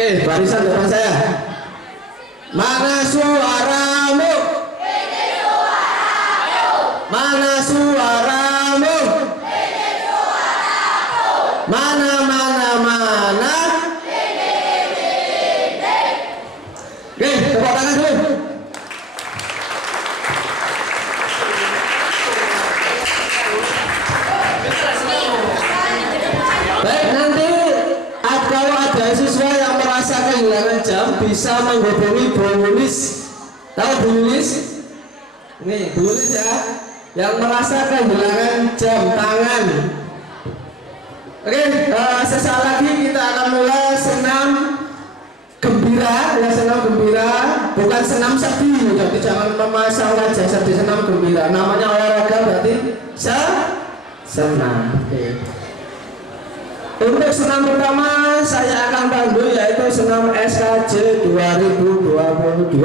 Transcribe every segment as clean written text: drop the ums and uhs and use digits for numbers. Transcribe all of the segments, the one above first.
Oke, barisan depan saya. Mana suaramu? tangan dulu. Baik, nanti kalau ada siswa yang merasa kehilangan jam bisa menghubungi Bu Yulis. Tahu Bu Yulis? Nih, Bu Yulis ya. Yang merasa kehilangan jam tangan. Oke, sesaat lagi kita akan mulai senam gembira, ya senam gembira, bukan senam sedih. Jadi jangan memasang wajah sedih, senam gembira. Namanya olahraga berarti senam. Oke. Untuk senam pertama saya akan pandu yaitu senam SKJ 2022.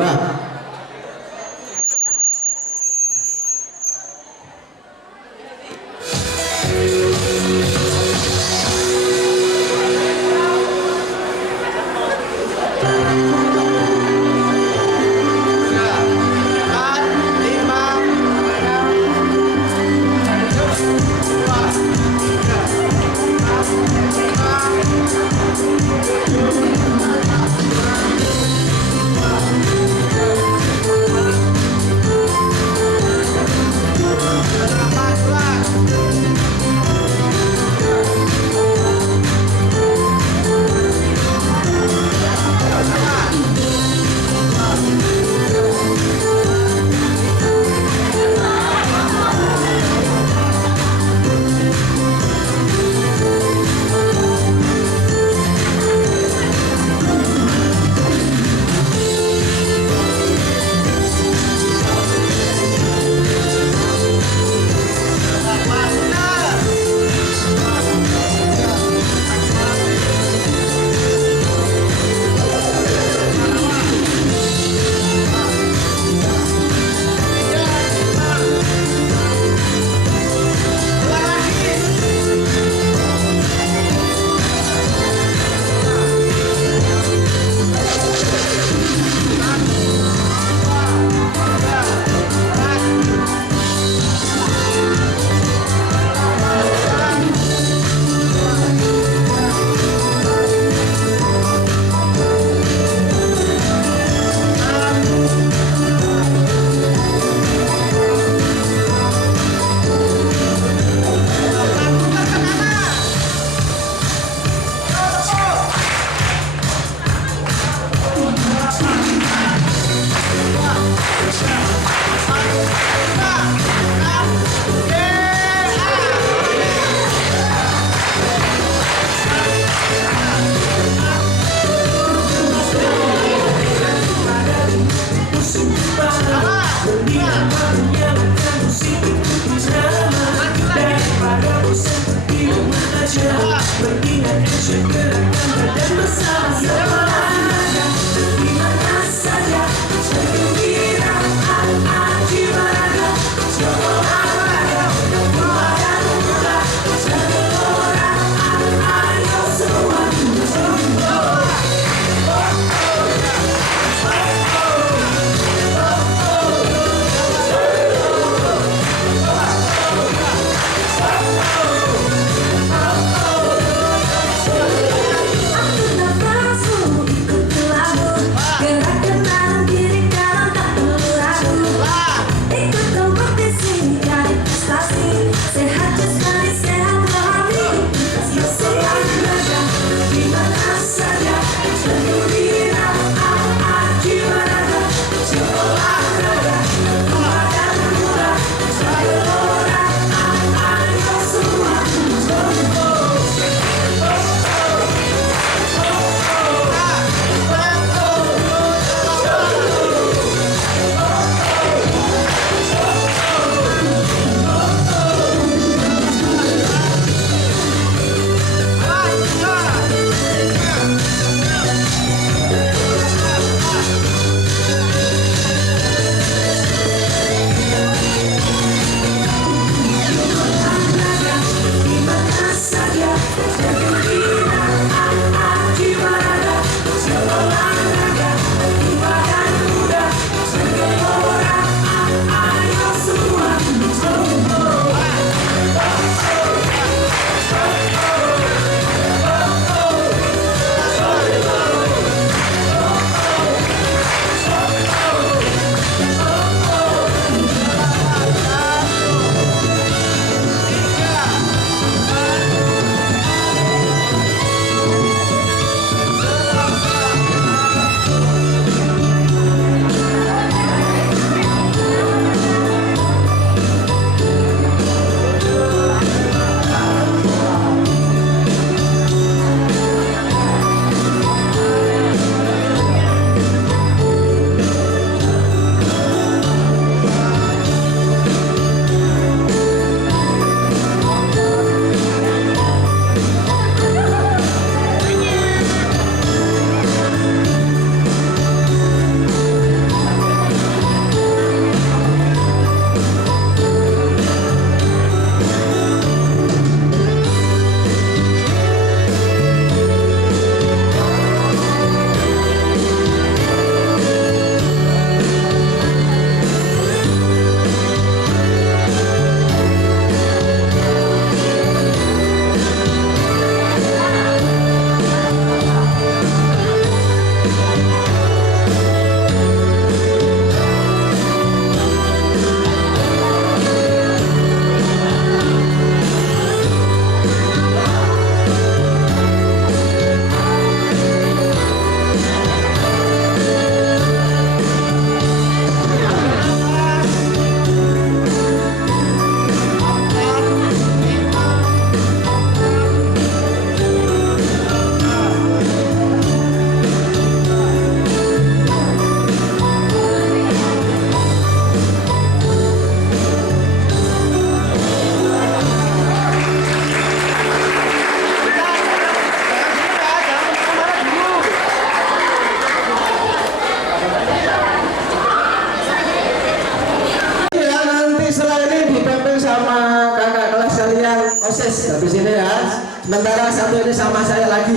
Sementara satu ini sama saya lagi.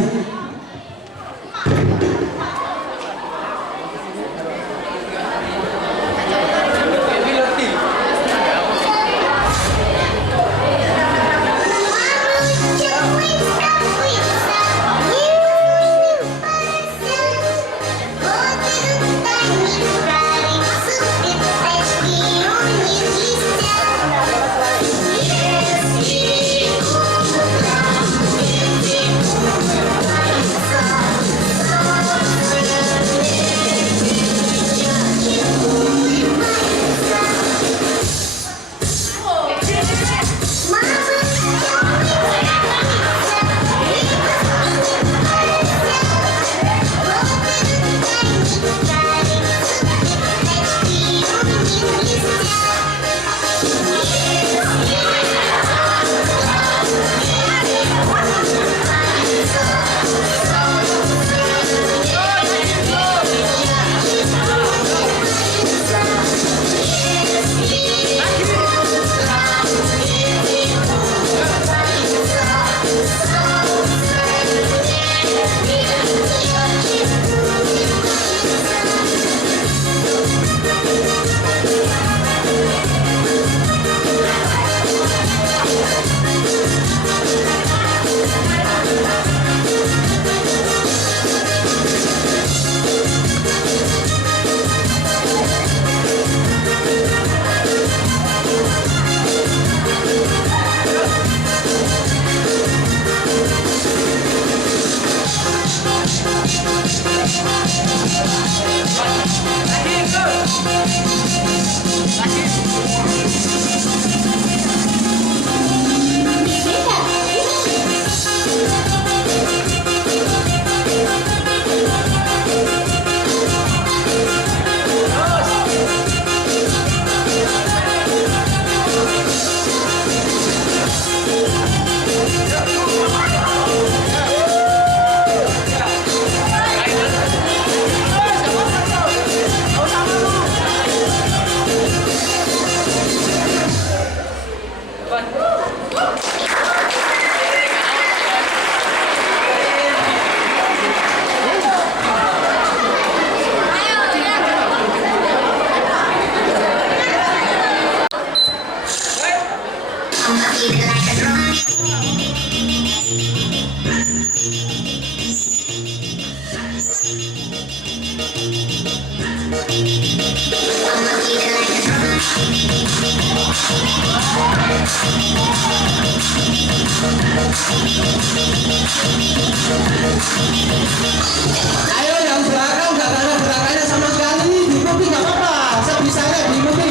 Ayo yang belakang nggak ada gerakannya sama sekali, diikuti nggak apa-apa, sebisanya diikuti.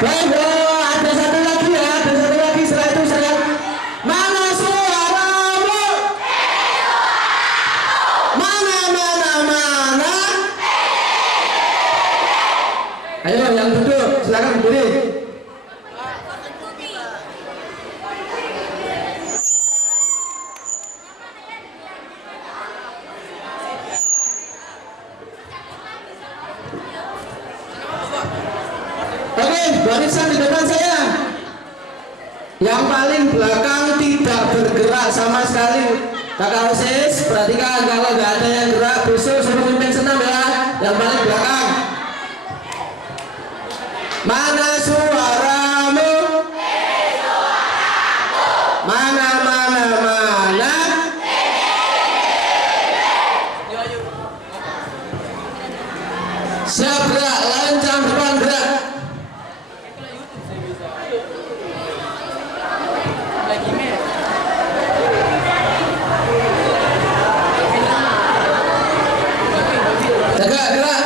Baik, ada satu lagi ya, ada satu lagi. Mana, mana, mana. Ayo yang duduk, silakan berdiri. Oke, barisan di depan saya. Yang paling belakang tidak bergerak sama sekali. Kakak OSIS, perhatikan kalau nggak ada yang gerak besok suruh pimpin senam ya. Yang paling belakang. Mana suaramu? Mana, mana, mana? Siap gerak, lancang depan gerak. Tegak gerak.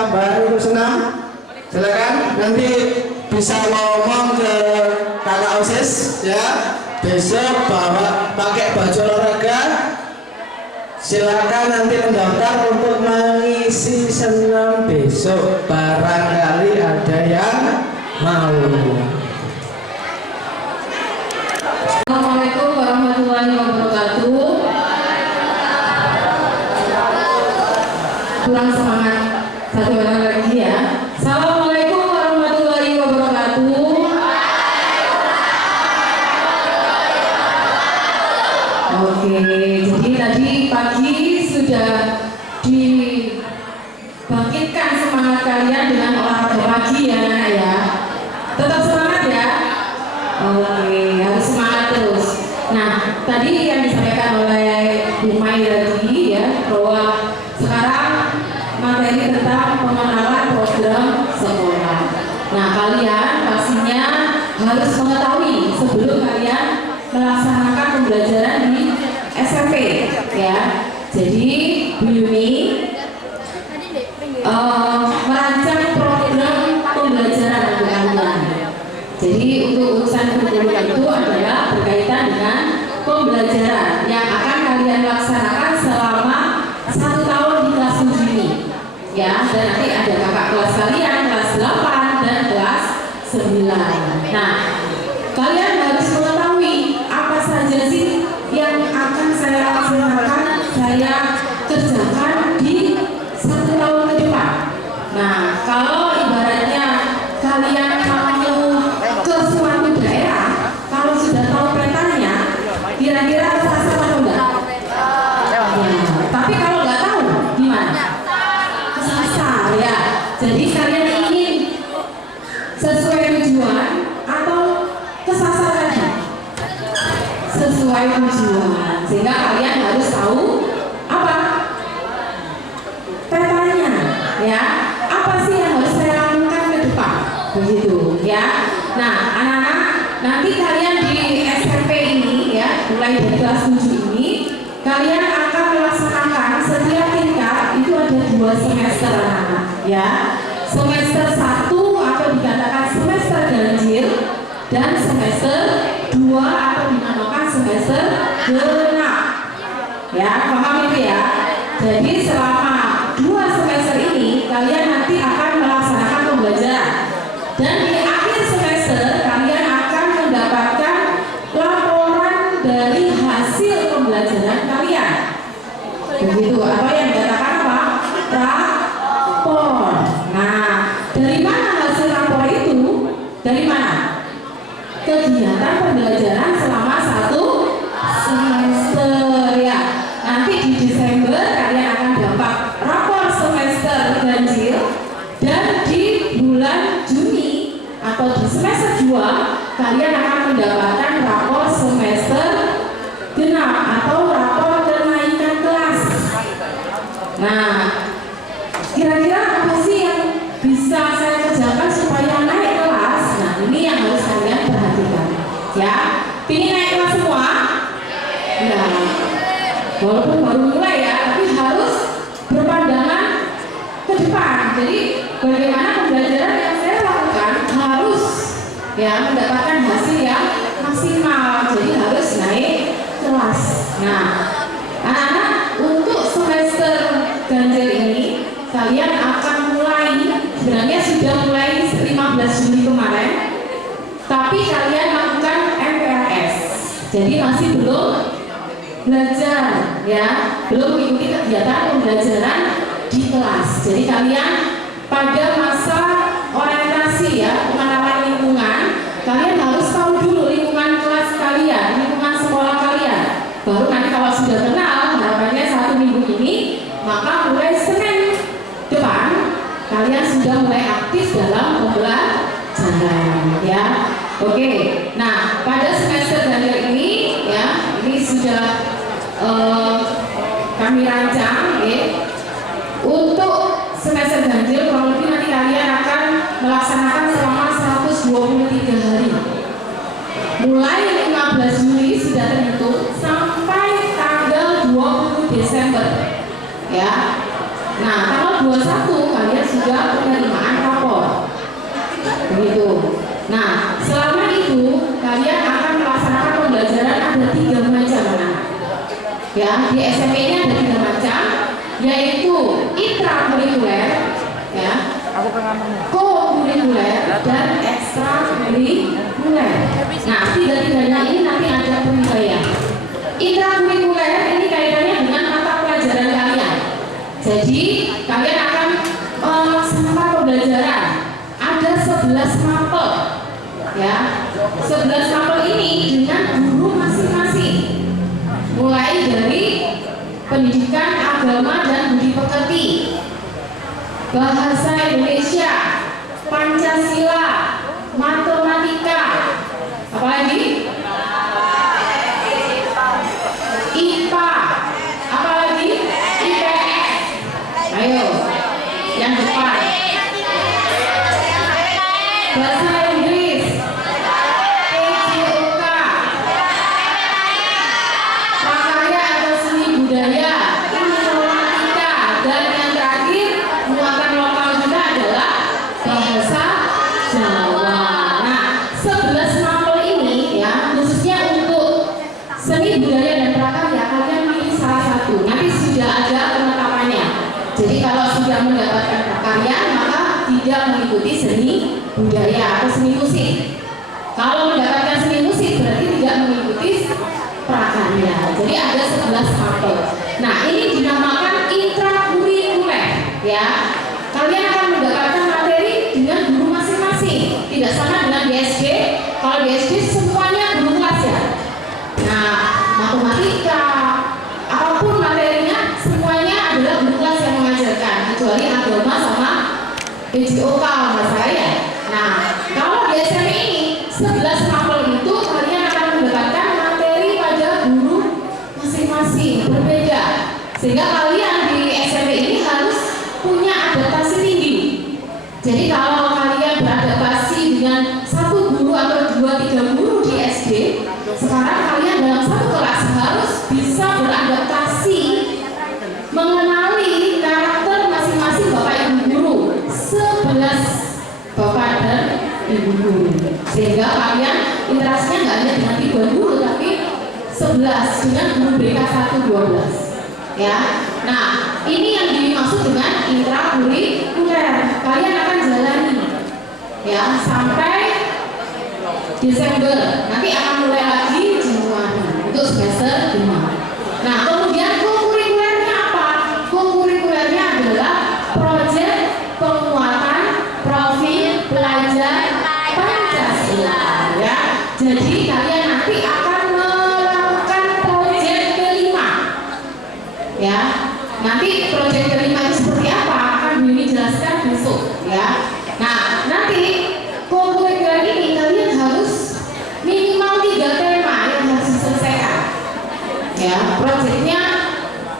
tambahan untuk senam? Silakan, nanti bisa ngomong ke kakak OSIS ya. Besok bawa pakai baju olahraga. Silakan nanti mendaftar untuk mengisi senam besok. Barangkali ada yang mau. Assalamualaikum warahmatullahi wabarakatuh. Kurang semangat satu orang lagi ya. Assalamualaikum warahmatullahi wabarakatuh. Oke, jadi tadi pagi sudah dibangkitkan semangat kalian dengan olahraga pagi ya, Nak ya. Tetap semangat ya. Oke, harus semangat terus. Nah, tadi yang disampaikan oleh Bu Mai tadi ya, bahwa sekarang materi tentang pengenalan program sekolah. Nah, kalian pastinya harus mengetahui sebelum kalian melaksanakan pembelajaran di SMP ya. Jadi Bu Yuni merancang program pembelajaran untuk kalian. Jadi untuk urusan kurikulum itu adalah berkaitan dengan pembelajaran yang akan kalian laksanakan selama 1 tahun di kelas 7 ini ya, dan nanti ada kakak kelas kalian kelas 8 dan kelas 9. Nah, kalian harus mengetahui apa saja sih yang akan saya laksanakan, saya kerjakan di 1 tahun ke depan. Nah, kalau ibaratnya kalian mau ke suatu daerah, kalau sudah tahu petanya, kira-kira terasa atau enggak? Ya, tapi kalau nggak tahu, gimana? Kesasar ya. Jadi kalian ingin sesuai tujuan atau kesasar tadi? Sesuai tujuan, sehingga kalian harus tahu apa petanya ya. Apa sih yang harus saya lakukan ke depan? Begitu ya. Nah, anak-anak, nanti kalian di SMP ini ya, mulai dari kelas 7 ini, kalian akan melaksanakan setiap tingkat itu ada 2 semester anak-anak ya. Semester 1 atau dikatakan semester ganjil, dan semester 2 atau dinamakan semester genap ya, paham itu ya. Jadi selama 2 semester ini kalian nanti akan melaksanakan pembelajaran, dan di akhir semester kalian akan mendapatkan laporan dari hasil pembelajaran kalian. Begitu, apa yang dikatakan apa? Rapor. Nah, dari mana hasil rapor itu? Dari mana? Kegiatan pembelajaran selama 1 semester ya. Nanti di Desember kalian akan dapat rapor semester ganjil, dan di bulan Juni atau di semester 2 kalian akan mendapatkan rapor semester genap atau rapor kenaikan kelas. Nah, kira-kira apa sih yang bisa saya kerjakan supaya naik kelas? Nah, ini yang harus kalian perhatikan ya. Pingin naik kelas semua? Ya, walaupun baru mulai ya, tapi harus berpandangan ke depan. Jadi bagaimana pembelajaran yang saya lakukan harus ya mendapatkan hasil yang maksimal. Jadi harus naik kelas. Nah, anak-anak, untuk semester ganjil ini kalian akan mulai, sebenarnya sudah mulai 15 Juli kemarin, tapi kalian lakukan MPLS. Jadi masih belum belajar ya, belum mengikuti kegiatan pembelajaran di kelas. Jadi kalian pada masa orientasi ya, pengenalan lingkungan, kalian harus tahu dulu lingkungan kelas kalian, lingkungan sekolah kalian. Baru nanti kalau sudah kenal, harapannya 1 minggu ini, maka mulai Senin depan kalian sudah mulai aktif dalam pembelajaran ya. Oke, nah pada semester ganjil ini ya, ini sudah kami rancang ya. Untuk semester ganjil kurang lebih nanti kalian akan melaksanakan selama 123 hari. Mulai 15 Juli sudah terhitung sampai tanggal 20 Desember ya. Nah, tanggal 21 kalian sudah penerimaan rapor. Begitu. Nah, selama itu kalian akan melaksanakan pembelajaran ada 3 macam anak. Ya, di SMP ini ada 3 macam, yaitu intrakurikuler, ya, kokurikuler, dan ekstrakurikuler. Nah, 3-tiganya ini nanti ada penilaian. Intrakurikuler ini kaitannya dengan mata pelajaran kalian. Jadi kalian akan melaksanakan pembelajaran ada 11 mapel, ya. 11 mapel ini dengan guru masing-masing, mulai dari pendidikan agama dan budi pekerti, bahasa Indonesia, Pancasila, matematika, apa lagi? IPA, apa lagi? IPS. Ayo, yang depan. Bahasa Inggris, PJOK, prakarya atau seni budaya, informatika, dan yang terakhir muatan lokal juga adalah bahasa Jawa. Nah, 11 mapel ini ya khususnya untuk seni budaya dan prakarya kalian pilih salah satu. Nanti sudah ada penetapannya. Jadi kalau sudah mendapatkan prakarya maka tidak mengikuti seni budaya atau seni musik. Kalau mendapatkan seni musik berarti tidak mengikuti prakarya. Jadi ada 11 mapel. Nah, ini dinamakan intrakurikuler, ya. Kalian akan mendapatkan materi dengan guru masing-masing. Tidak sama dengan di SD. Kalau di SD semuanya guru kelas ya. Nah, matematika, apapun materinya semuanya adalah guru kelas yang mengajarkan, kecuali agama sama PJOK sama saya. Nah, kalau di SMP ini 11 mapel itu kalian akan mendapatkan materi pada guru masing-masing berbeda, sehingga kalian di SMP ini harus punya adaptasi tinggi. Jadi kalau kalian beradaptasi dengan satu guru atau 2-3 guru di SD, sekarang kalian dalam satu kelas harus bisa beradaptasi, mengenali karakter masing-masing bapak ibu guru, 11 bapak dan ibu guru, sehingga kalian interaksinya nggak hanya dengan 3 guru tapi 11 dengan guru BK 1-12, ya. Nah, ini yang dimaksud dengan intrakurikuler. Kalian akan jalani ya sampai Desember. Nanti akan mulai lagi Januari untuk semester 5. Nah, kemudian kokurikulernya apa? Kokurikulernya adalah proyek penguatan profil pelajar Pancasila, ya. Jadi kalian nanti akan melakukan proyek kelima, ya. Nanti proyek kelima itu seperti apa akan Yuni jelaskan besok, ya. Nah, nanti kokurikuler ini kalian harus minimal 3 tema yang harus diselesaikan, ya. Proyeknya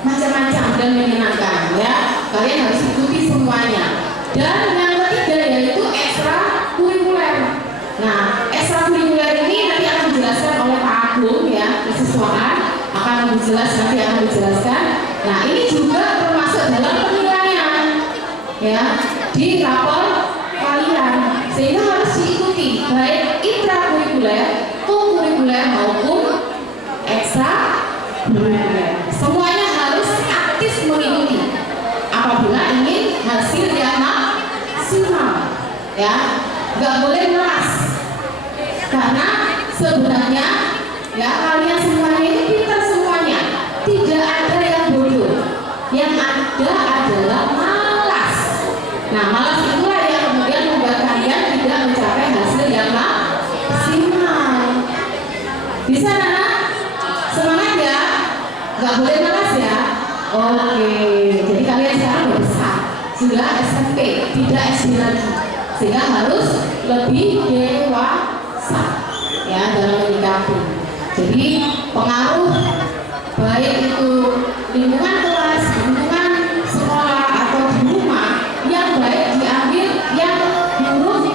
macam-macam dan menyenangkan, ya. Kalian harus ikuti semuanya. Dan yang ketiga yaitu ekstrakurikuler. Nah, ekstrakurikuler ini nanti akan dijelaskan oleh Pak Agung, ya. Kesiswaan akan lebih jelas, nanti akan dijelaskan. Nah, ini juga termasuk dalam penilaian, ya, di rapor kalian, sehingga harus diikuti baik intrakurikuler, kokurikuler maupun ekstrakurikuler. Semuanya harus aktif mengikuti apabila ingin hasil yang maksimal, ya. Nggak boleh melas, karena sebenarnya ya kalian semuanya ini pintar semuanya, tidak ada yang bodoh, yang ada adalah malas. Nah, malas itulah yang kemudian membuat kalian tidak mencapai hasil yang maksimal. Bisa Nana? Semangat ya, nggak boleh malas ya. Oke, jadi kalian sekarang udah besar, sudah SMP, tidak SD lagi, sehingga harus lebih dewasa, ya, dalam menyikapi. Jadi pengaruh baik itu lingkungan kelas, lingkungan sekolah atau di rumah, yang baik diambil, yang buruk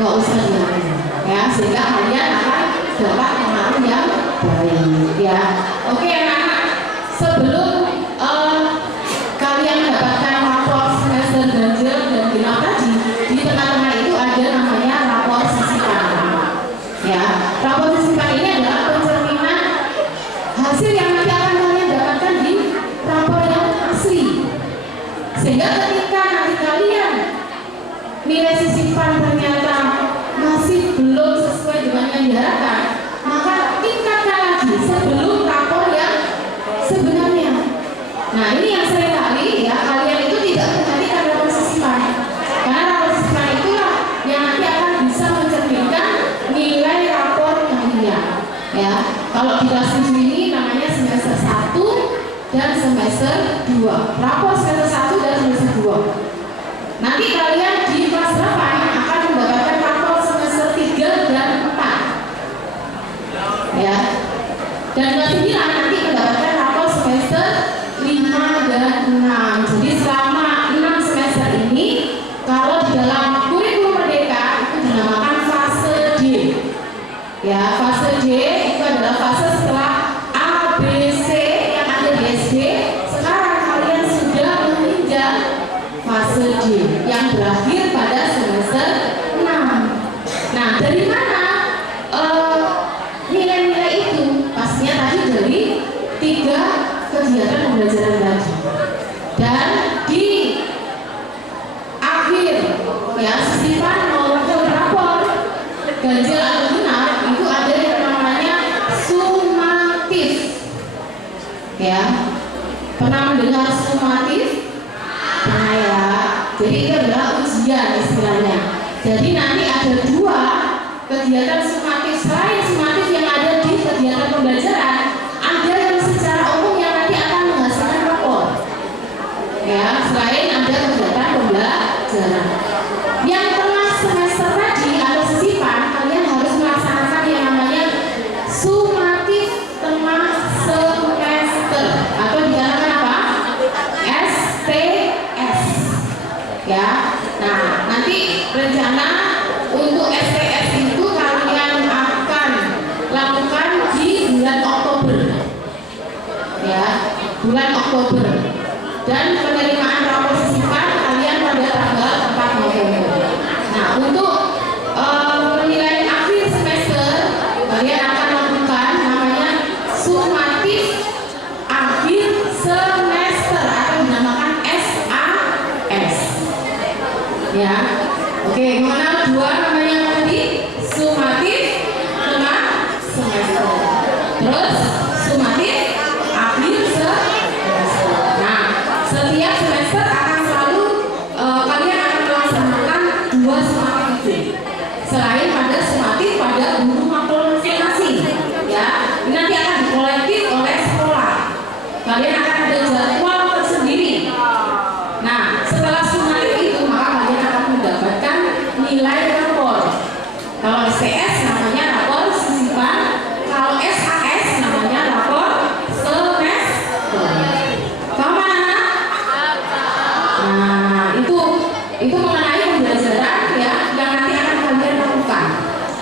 nggak usah diambil, ya, sehingga kalian akan dapat pengaruh yang baik, ya. Oke anak-anak, sebelum kalian mendapatkan Sehingga ketika nanti kalian nilai sisipan ternyata masih belum sesuai dengan yang diharapkan, maka tingkatkan lagi sebelum rapor yang sebenarnya. Nah, ini yang sering kali ya kalian itu tidak menjadikan rapor sisipan, karena rapor sisipan itulah yang nanti akan bisa mencerminkan nilai rapor kalian. Ya, kalau di kelas 7 ini namanya semester 1 dan semester 2. Rapor semester 1 dan semester 2. Nanti kalian di kelas 8 akan mendapatkan rapor semester 3 dan 4. Ya. Dan kelas 9 nanti mendapatkan rapor semester 5 dan 6. Jadi selama 6 semester ini, kalau di dalam kurikulum merdeka itu dinamakan fase D. Ya, fase D itu adalah fase setelah A, B, C yang ada di SD. Sekarang kalian sudah menginjak fase D yang berakhir pada semester 6. Nah, dari mana nilai-nilai itu? Pastinya tadi dari 3 kegiatan pembelajaran tadi. Dan di akhir ya sisipan maupun rapor ganjil atau genap itu ada yang namanya sumatif. Ya, pernah mendengar sumatif? Nah ya, jadi itu adalah ujian istilahnya. Jadi nanti ada 2 kegiatan sumatif. Selain sumatif yang ada di kegiatan pembelajaran, ada yang secara umum yang nanti akan menghasilkan rapor. Ya, selain ada kegiatan pembelajaran. Yang tengah semester tadi atau sisipan, kalian harus melaksanakan yang namanya sumatif tengah semester atau dinamakan apa? STS. Ya. Nah, nanti rencana untuk STS itu kalian akan lakukan di bulan Oktober. Ya, bulan Oktober. Dan penerimaan rapor sisipan kalian pada tanggal 4 November. Nah, untuk penilaian akhir semester kalian akan lakukan namanya sumatif akhir semester atau dinamakan SAS. Ya, oke. Mana 2 namanya tadi? Sumatif tengah semester. Terus sumatif akhir semester. Nah, setiap semester akan selalu kalian akan melaksanakan 2 sumatif itu. Selain pada sumatif pada guru makronisasi, ya, ini nanti akan dikolektif oleh sekolah. Kalian akan ada jadwal tersendiri. Nah, setelah sumatif itu maka kalian akan mendapatkan nilai rapor. Kalau STS namanya rapor sisipan, kalau SAS namanya rapor semester. Paham anak? Nah, itu mengenai pembelajaran ya yang nanti akan kalian lakukan.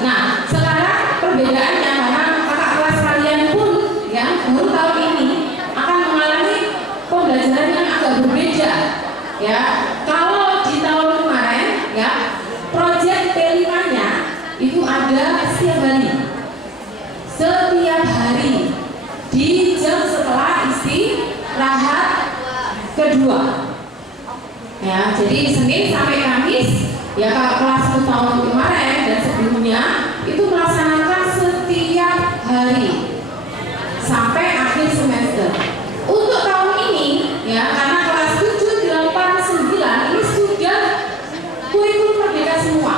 Nah, sekarang perbedaannya karena kakak kelas kalian pun ya baru tahun ini akan mengalami pembelajaran yang agak berbeda. Ya, kalau di tahun kemarin ya proyek P5-nya itu ada setiap hari. Setiap hari di jam setelah istirahat kedua. Ya, jadi Senin sampai Kamis ya kakak kelas tahun kemarin dan sebelumnya itu melaksanakan setiap hari sampai akhir semester. Untuk tahun ini ya karena kelas 7, 8, 9 ini sudah kurikulum merdeka semua.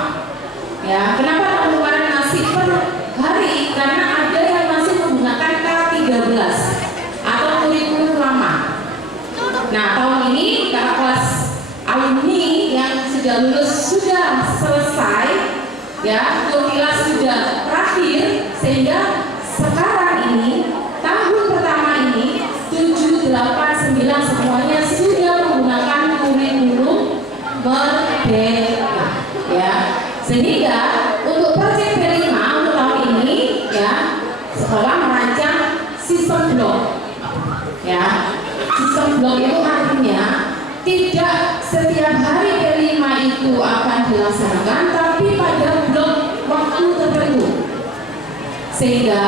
Ya, kenapa tahun kemarin masih per hari? Karena ada yang masih menggunakan K13 atau kurikulum lama. Nah, tahun ini kakak kelas alumni yang sudah lulus sudah selesai, ya, kursilah sudah terakhir, sehingga sekarang ini tahun pertama ini 7, 8, 9 semuanya sudah menggunakan kurikulum merdeka, ya. Sehingga untuk proyek P5 untuk tahun ini, ya, sekolah merancang sistem blok, ya. Sistem blok itu artinya tidak setiap hari P5 itu akan dilaksanakan, tapi pada blok waktu tertentu. Sehingga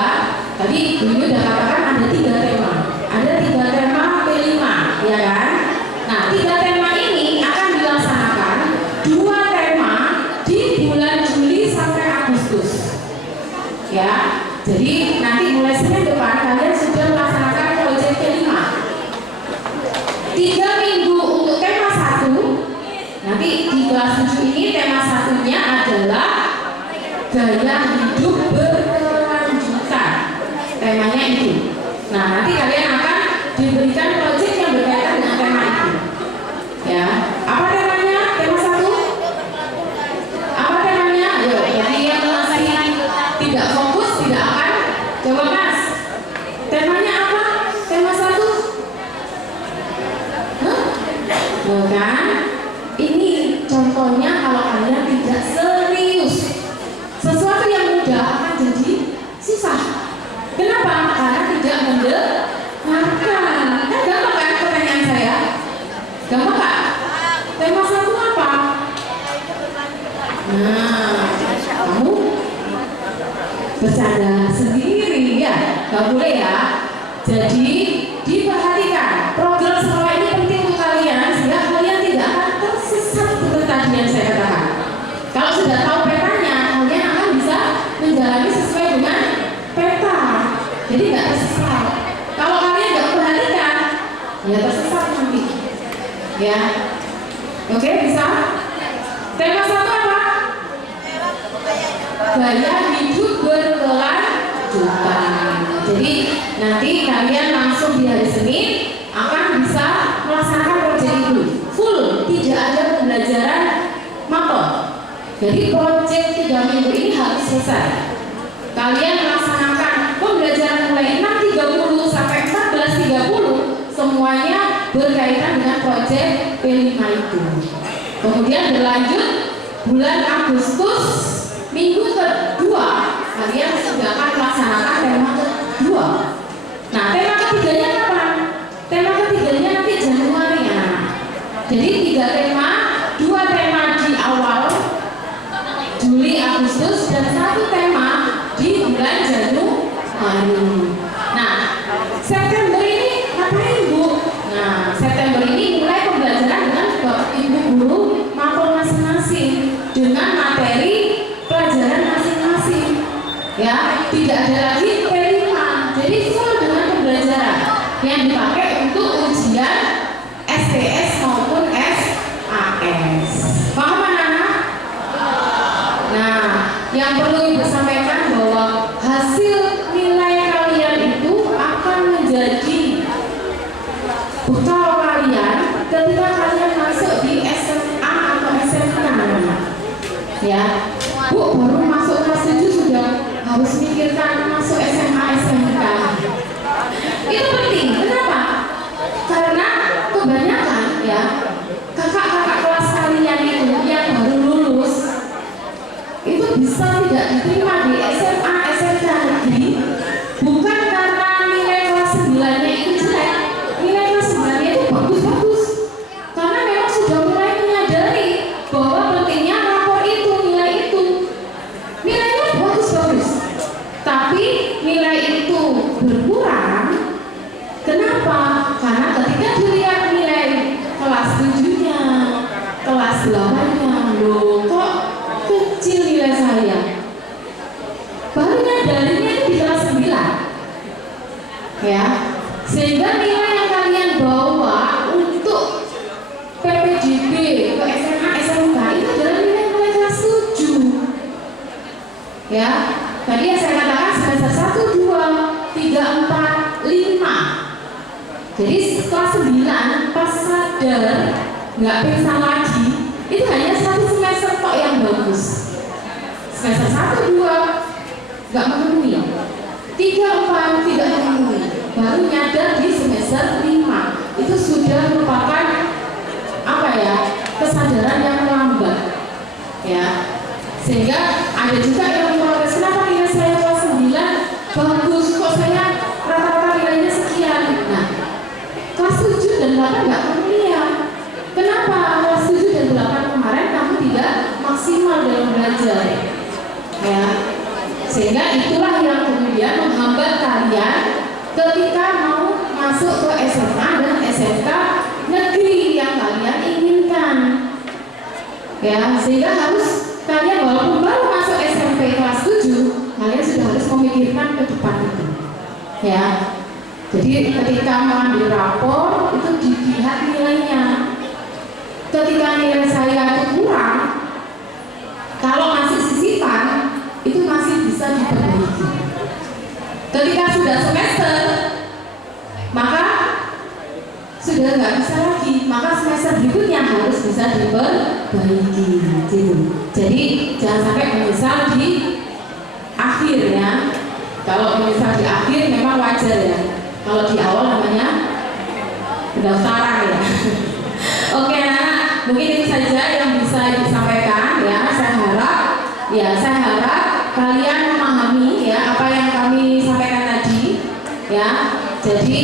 tadi Bu udah katakan ada 3 tema. Ada 3 tema P5, ya kan? Nah, 3 tema ini Jadi nanti mulai Senin depan kalian sudah melaksanakan proyek kelima. 3 minggu untuk tema 1. Nanti di kelas 7 ini tema satunya adalah gaya hidup berkelanjutan. Temanya itu. Nah, nanti kalian akan diberikan proyek yang berkaitan dengan tema itu. Ya, apa temanya? Tema 1? Apa temanya? Ayo, jadi yang masih tidak fokus tidak akan jawab Mas. Temanya apa? Tema 1? Bukan. Ini contohnya kalau kalian tidak serius. Sesuatu yang mudah akan jadi susah. Kenapa? Karena tidak mendengarkan. Kan gampang kan pertanyaan saya? Gampang Kak? Tema 1 apa? Nah, kamu bercanda sendiri ya? Gak boleh ya. Jadi diperhatikan. Program sekolah ini penting untuk kalian sehingga kalian tidak akan tersesat seperti tadi yang saya katakan. Kalau sudah tahu petanya, kalian akan bisa menjalani sesuai dengan peta. Jadi nggak tersesat. Kalau kalian nggak perhatikan, ya tersesat nanti. Ya, oke bisa. Tema 1 apa? Gaya hidup berkelanjutan. Jadi nanti kalian langsung di hari Senin akan bisa melaksanakan proyek itu full, tidak ada pembelajaran mapel. Jadi proyek 3 minggu ini harus selesai. Kalian melaksanakan pembelajaran mulai 6.30 sampai 14.30 semuanya berkaitan dengan proyek P5 itu. Kemudian berlanjut bulan Agustus minggu kedua kalian sudah akan melaksanakan tema kedua. Nah, tema ketiganya kapan? Tema ketiganya nanti Januari ya. Jadi 3 tema, 2 tema di awal Juli, Agustus, dan 1 tema di bulan Januari. Nah, September ini ngapain Bu? Nah, September ini mulai pembelajaran dengan Bapak Ibu guru mapel masing-masing dengan materi pelajaran masing-masing. Ya, tidak ada lagi P5. Jadi full dengan pembelajaran yang dipakai untuk ujian STS maupun SAS. Paham anak-anak? Nah, yang perlu Ibu sampaikan bahwa hasil nilai kalian itu akan menjadi bekal kalian ketika kalian masuk di SMA atau SMK. Ya, Bu, baru masuk kelas 7 sudah harus mikirkan masuk SMA SMK. Itu penting. Kenapa? Karena kebanyakan ya kakak-kakak kelas kalian itu yang baru lulus itu bisa tidak diterima di SMA SMK negeri bukan karena nilai kelas 9-nya itu jelek. Nilai kelas 9-nya itu bagus-bagus karena memang sudah mulai menyadari bahwa pentingnya rapor itu, nilai itu. Nilainya bagus-bagus tapi nilai itu berkurang. Kenapa? Karena ketika dilihat nilai kelas 7-nya, kelas 8-nya, loh kok kecil nilai saya. Baru nyadarinya itu di kelas 9. Ya, sehingga nilai yang kalian bawa untuk PPDB ke SMA SMK itu adalah nilai kelas 7. Ya, tadi yang saya katakan semester 1, 2, 3, 4, 5. Jadi kelas 9 pas sadar nggak pingsan lagi, itu hanya 1 semester kok yang bagus. Semester 1, 2 nggak memenuhi, 3, 4 tidak memenuhi. Baru nyadar di semester 5 itu sudah merupakan apa ya, kesadaran yang melambat. Ya, sehingga ada juga yang memprotes, kenapa nilai saya kelas 9 bagus kok saya rata-rata nilainya sekian. Nah, kelas 7 dan 8 nggak kemudian. Kenapa kelas 7 dan 8 kemarin kamu tidak maksimal dalam belajar? Ya, sehingga itulah yang kemudian menghambat kalian ketika mau masuk ke SMA dan SMK negeri yang kalian inginkan. Ya, sehingga harus kalian walaupun baru masuk SMP kelas 7, kalian sudah harus memikirkan memikirkan ke depan itu, ya. Jadi ketika mengambil rapor itu dilihat nilainya. Ketika nilai saya itu kurang, kalau masih sisipan itu masih bisa diperbaiki. Ketika sudah semester, maka sudah nggak bisa lagi, maka semester berikutnya harus bisa diperbaiki gitu. Jadi jangan sampai menyesal di akhir ya. Kalau menyesal di akhir memang wajar ya. Kalau di awal namanya pendaftaran ya. Oke, nah mungkin itu saja yang bisa disampaikan ya. Saya harap kalian memahami ya apa yang kami sampaikan tadi ya. Jadi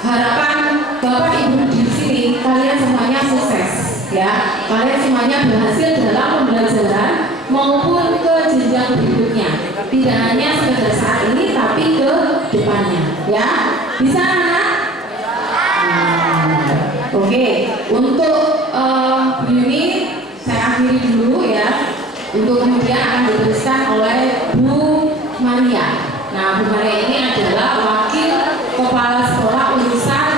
harapan Bapak Ibu di sini kalian semuanya sukses ya. Kalian semuanya berhasil dalam pembelajaran maupun ke jenjang berikutnya. Tidak hanya sekedar saat ini tapi ke depannya ya. Bisa anak? Oke, untuk ini saya akhiri dulu ya. Untuk kemudian akan diteruskan oleh Bu Maria. Nah, Bu Maria ini adalah wakil kepala sekolah urusan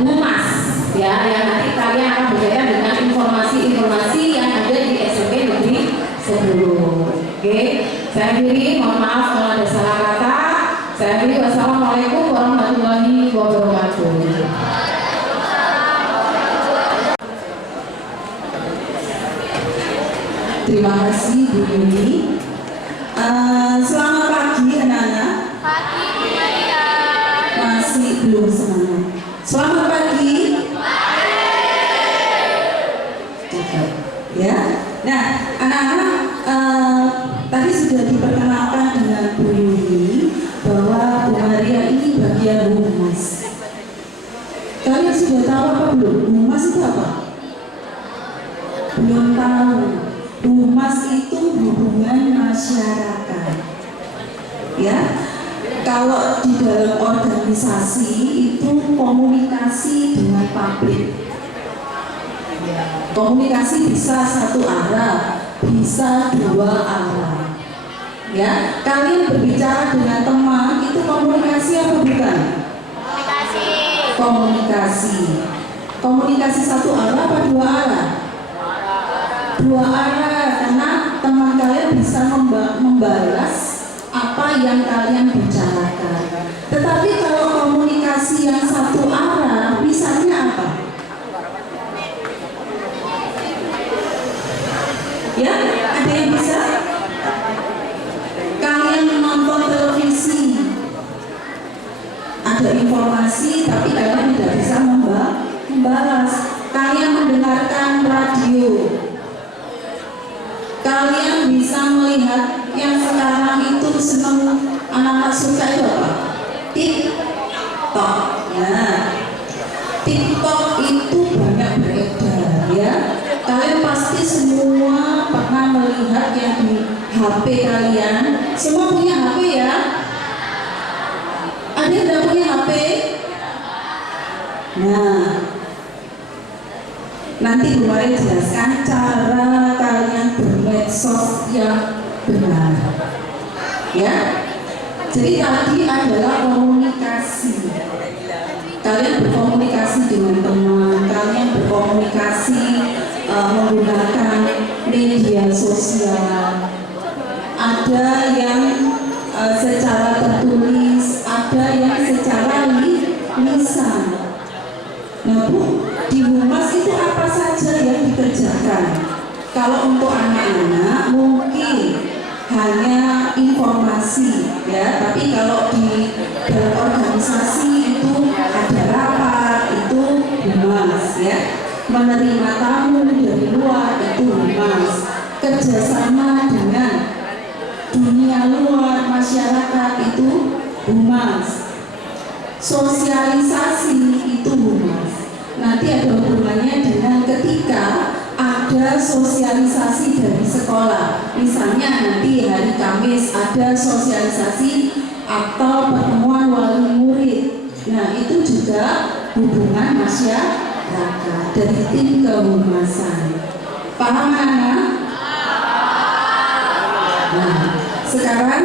Humas ya, yang nanti kalian akan berkaitan dengan informasi-informasi yang ada di SMP Negeri 10. Oke, saya akhiri, mohon maaf kalau ada salah kata. Saya akhiri, wassalamualaikum warahmatullahi wabarakatuh. Terima kasih Bu Yuni. Selamat pagi anak-anak. Pagi Bu Maria. Masih belum semangat. Selamat pagi. Cakep. Ya. Nah, anak-anak tadi sudah diperkenalkan dengan Bu Yuni bahwa Bu Maria ini bagian humas. Kalian sudah tahu apa belum? Humas itu apa? Belum tahu. Humas itu hubungan masyarakat. Ya, kalau di dalam organisasi itu komunikasi dengan publik. Komunikasi bisa satu arah, bisa dua arah. Ya, kalian berbicara dengan teman itu komunikasi apa bukan? Komunikasi. Komunikasi. Komunikasi satu arah apa dua arah? Dua arah, karena teman kalian bisa membalas apa yang kalian bicarakan. Tetapi kalau komunikasi yang satu arah, misalnya apa? Ya, ada yang bisa? Kalian menonton televisi, ada informasi, tapi kalian tidak bisa membalas. Kalian mendengarkan radio, kalian bisa melihat yang sekarang itu senang anak-anak suka itu apa? TikTok. Nah, TikTok itu banyak beredar ya. Kalian pasti semua pernah melihat yang di HP kalian. Semua punya HP ya? Ada yang tidak punya HP? Nah, nanti Bu Maria jelaskan cara kalian bermedsos yang benar. Ya. Jadi tadi adalah komunikasi. Kalian berkomunikasi dengan teman, kalian berkomunikasi menggunakan media sosial. Ada yang secara tertulis, ada yang secara lisan. Nah Bu, di humas itu apa saja yang dikerjakan? Kalau untuk anak-anak mungkin hanya informasi ya, tapi kalau di dalam organisasi itu ada rapat, itu humas ya. Menerima tamu dari luar itu humas. Kerjasama dengan dunia luar masyarakat itu humas. Sosialisasi itu humas. Nanti ada hubungannya dengan ketika ada sosialisasi dari sekolah. Misalnya nanti hari Kamis ada sosialisasi atau pertemuan wali murid. Nah itu juga hubungan masyarakat dari tim kehumasan. Paham anak? Nah sekarang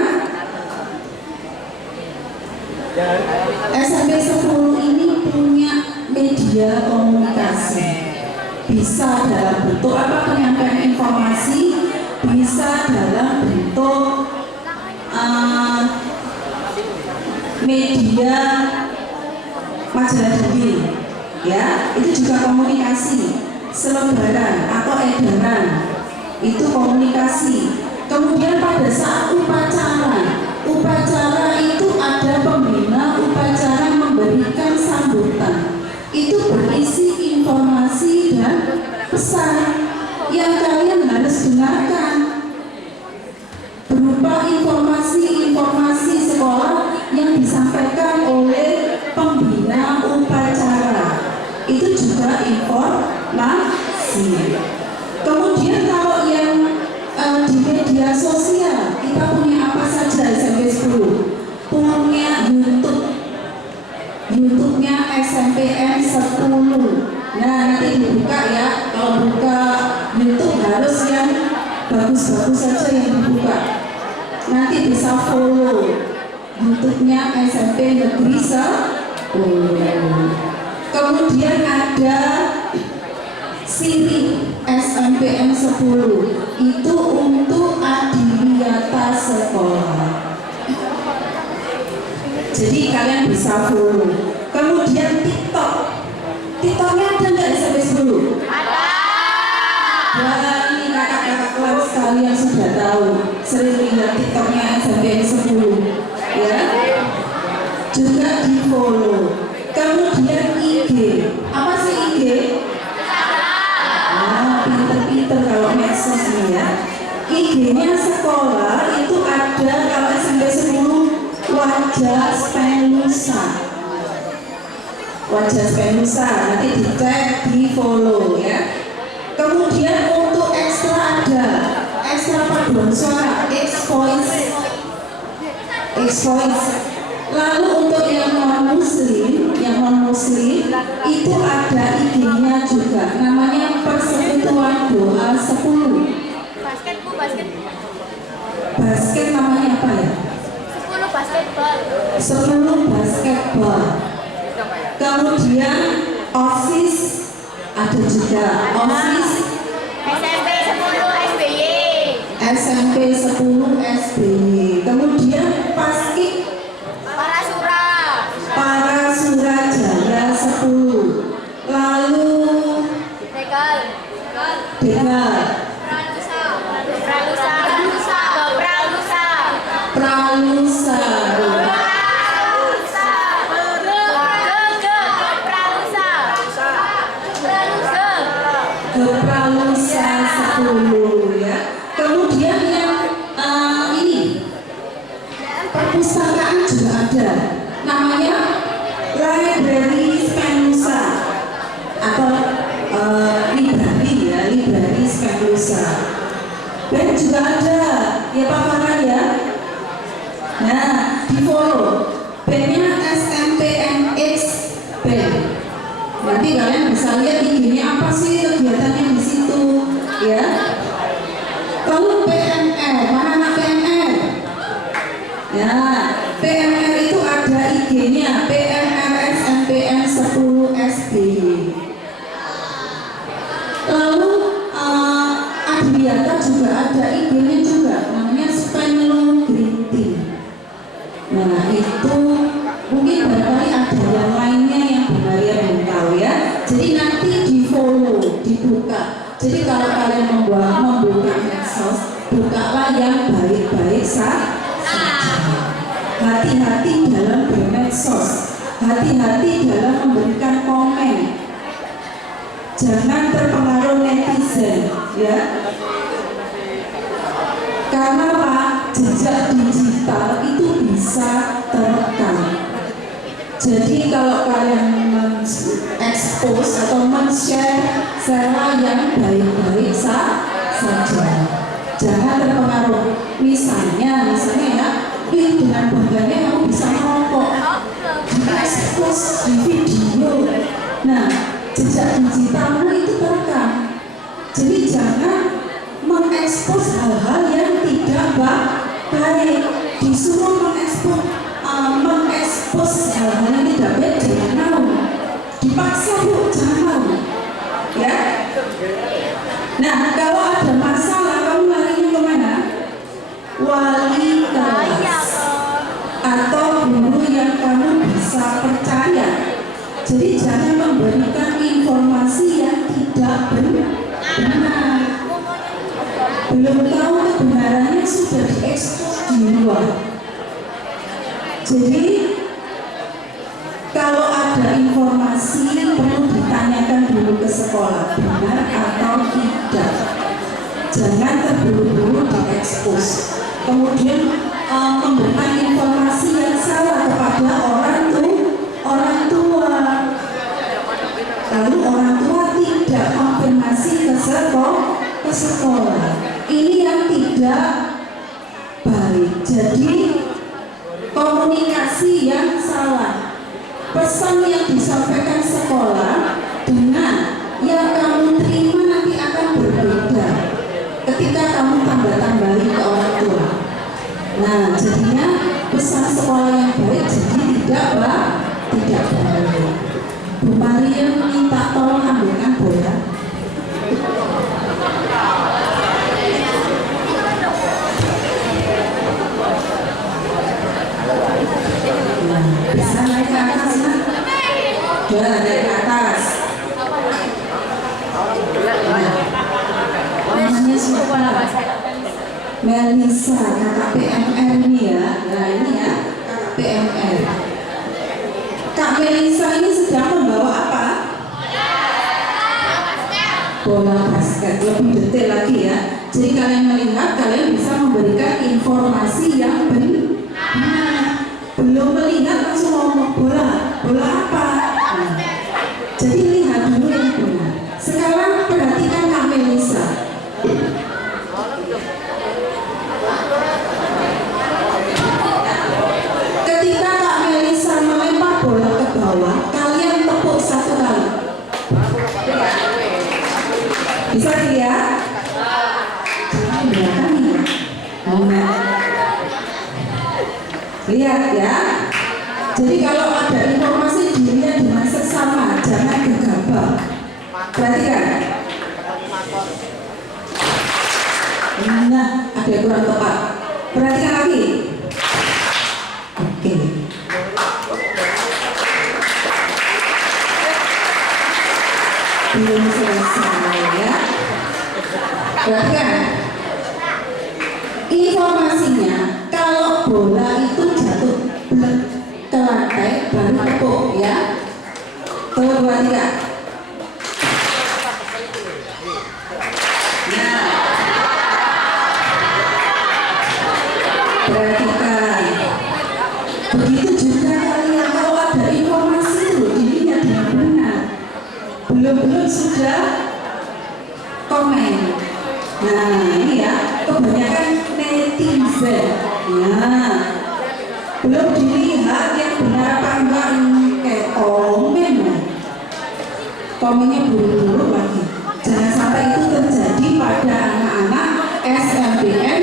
bisa dalam bentuk apa, penyampaian informasi, bisa dalam bentuk media majalah dinding, ya, itu juga komunikasi. Selebaran atau edaran itu komunikasi. Kemudian pada saat upacara itu ada pembina upacara memberikan sambutan, itu berisi informasi dan pesan yang kalian harus dengarkan, berupa informasi sekolah yang disampaikan oleh pembina upacara. Itu juga informasi. Kemudian kalau yang di media sosial, kita punya apa saja SMP 10? Punya YouTube-nya SMPN 10. Nah, nanti dibuka ya. Kalau buka YouTube harus yang bagus-bagus saja yang dibuka. Nanti bisa follow YouTube-nya SMP Negeri 10. Kemudian ada Siri SMPN 10, itu untuk adiwiyata sekolah. Jadi kalian bisa follow. Kemudian TikToknya ada nggak di SMP 10? Ada. Wah, ini kakak-kakak kelas kalian sudah tahu, sering lihat TikToknya SMPN 10, ya. Juga di follow. Kemudian IG, apa sih IG? Nah, pinter-pinter kalau medsos nih ya. IG-nya sekolah itu ada kalau SMP 10 wajah Spenusa. Wajah Spenusa, nanti dicek, di follow ya. Kemudian untuk ekstra ada ekstra paduan suara, X-Voice. Lalu untuk yang non muslim itu ada IG-nya juga, namanya Persekutuan Doa 10. Basket namanya apa ya? 10 basketball. 10 basketball. Kemudian OSIS ada juga, OSIS SMP 10 SBY. SMP 10 SBY. Kemudian PASKIB Para Surajaya 10. Lalu Degal. Pralusa. Pralusa 10 ya. Kemudian yang ini perpustakaan juga ada, namanya Library Spenusa atau library Spenusa. Dan juga ada ya Pak Farhan ya. Nah, di follow bandnya SMPNX band. Nanti kalian bisa lihat IG-nya apa sih, kegiatannya di situ ya. Lalu PMR, mana anak PMR? Ya, PMR itu ada IG-nya, PMR SMPN 10 SBY. Lalu Adiwiyata juga ada IG-nya juga, namanya Spenlu Green Tea. Nah, itu mungkin barangkali ada yang lainnya yang Bu Maria belum tahu ya. Jadi nanti di follow, dibuka. Jadi kalau kalian membuka medsos, bukalah yang baik-baik saja. Hati-hati dalam bermedsos, hati-hati dalam memberikan komen. Jangan terpengaruh netizen, ya. Karena apa? Jejak digital itu bisa terekam. Jadi kalau kalian men-expose atau men-share cara yang baik-baik saja, jangan terpengaruh. Misalnya ya, dengan bangganya kamu bisa merokok, di-expose di video. Nah, jejak digitalmu itu terekam. Jadi jangan mengekspos hal-hal yang tidak baik. Disuruh mengekspos hal-hal yang tidak baik, jangan mau. Dipaksa Bu, jangan mau. Ya, Nah, kalau ada masalah kamu larinya kemana? Wali kelas atau guru yang kamu bisa percaya. Jadi jangan memberikan informasi yang tidak benar. Belum tahu kebenarannya sudah diekspos di luar. Jadi kalau ada informasi perlu ditanyakan dulu ke sekolah benar atau tidak. Jangan terburu-buru diekspos. Kemudian memberikan informasi yang salah kepada orang tua. Lalu orang tua tidak konfirmasi ke sekolah. Ini yang tidak baik. Jadi komunikasi yang salah. Pesan yang disampaikan sekolah dengan yang kamu terima nanti akan berbeda ketika kamu tambah-tambahin ke orang tua. Nah, jadinya pesan sekolah yang baik jadi tidak baik. Bu Mariam minta tolong ambilkan bola. Bisa naik ke atas, nak? Ya, naik ke atas. Namanya siapa? Melisa, kakak PMR ini ya. Nah ini ya, kakak PMR. Kak Melisa ini sedang membawa apa? Bola basket. Lebih detail lagi ya. Jadi kalian melihat, kalian bisa memberikan informasi yang benar. Belum melihat langsung ngomong bola apa? Nah, jadi lihat dulu yang benar. Sekarang perhatikan Kak Melisa. Ketika Kak Melisa melempar bola ke bawah, kalian tepuk satu kali. Bisa dilihat? Belakang ya. Lihat ya. Jadi kalau ada informasi dilihat dengan seksama, jangan gegabah. Perhatikan. Nah, ada yang kurang tepat. Perhatikan lagi. Oke. Belum selesai ya. Perhatikan. Informasinya, kalau bola itu jatuh ke lantai baru tepuk ya. Tuh, perhatikan. Perhatikan. Begitu juga kalian kalau ada informasi itu dilihat dengan benar. Belum sudah komen. Nah ini ya, kebanyakan netizen. Nah, belum dilihat yang benar apa enggak, kayak komen. Komennya buru-buru lagi. Jangan sampai itu terjadi pada anak-anak SMPN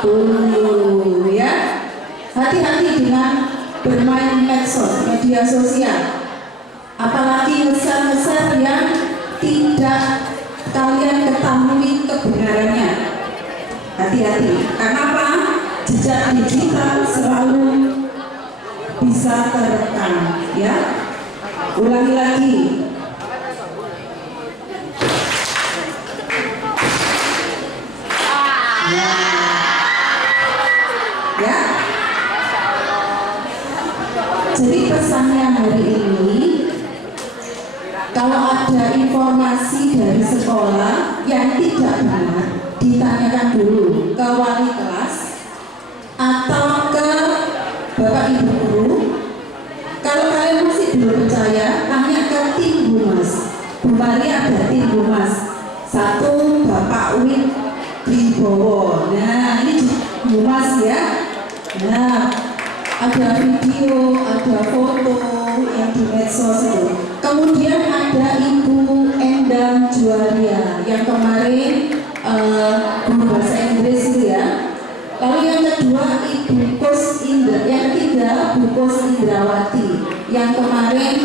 dulu ya. Hati-hati dengan bermain medsos, media sosial. Apalagi ngeser-ngeser yang tidak kalian ketahui kebenarannya. Hati-hati. Karena apa? Jejak digital selalu bisa terekam ya. Ulangi lagi. Ya. Jadi pesannya hari ini, kalau ada informasi dari sekolah yang tidak benar, ditanyakan dulu ke wali kelas atau ke bapak ibu guru. Kalau kalian masih belum percaya, tanya ke tim humas. Bu Mari ada tim humas. Satu Bapak Win Wibowo. Nah ini humas ya. Nah, ada video, ada foto yang di medsos itu. Kemudian ada Ibu Endang Juwaria yang kemarin guru bahasa Inggris itu ya. Lalu yang kedua Ibu Kus Indra, yang ketiga Bu Kus Indrawati yang kemarin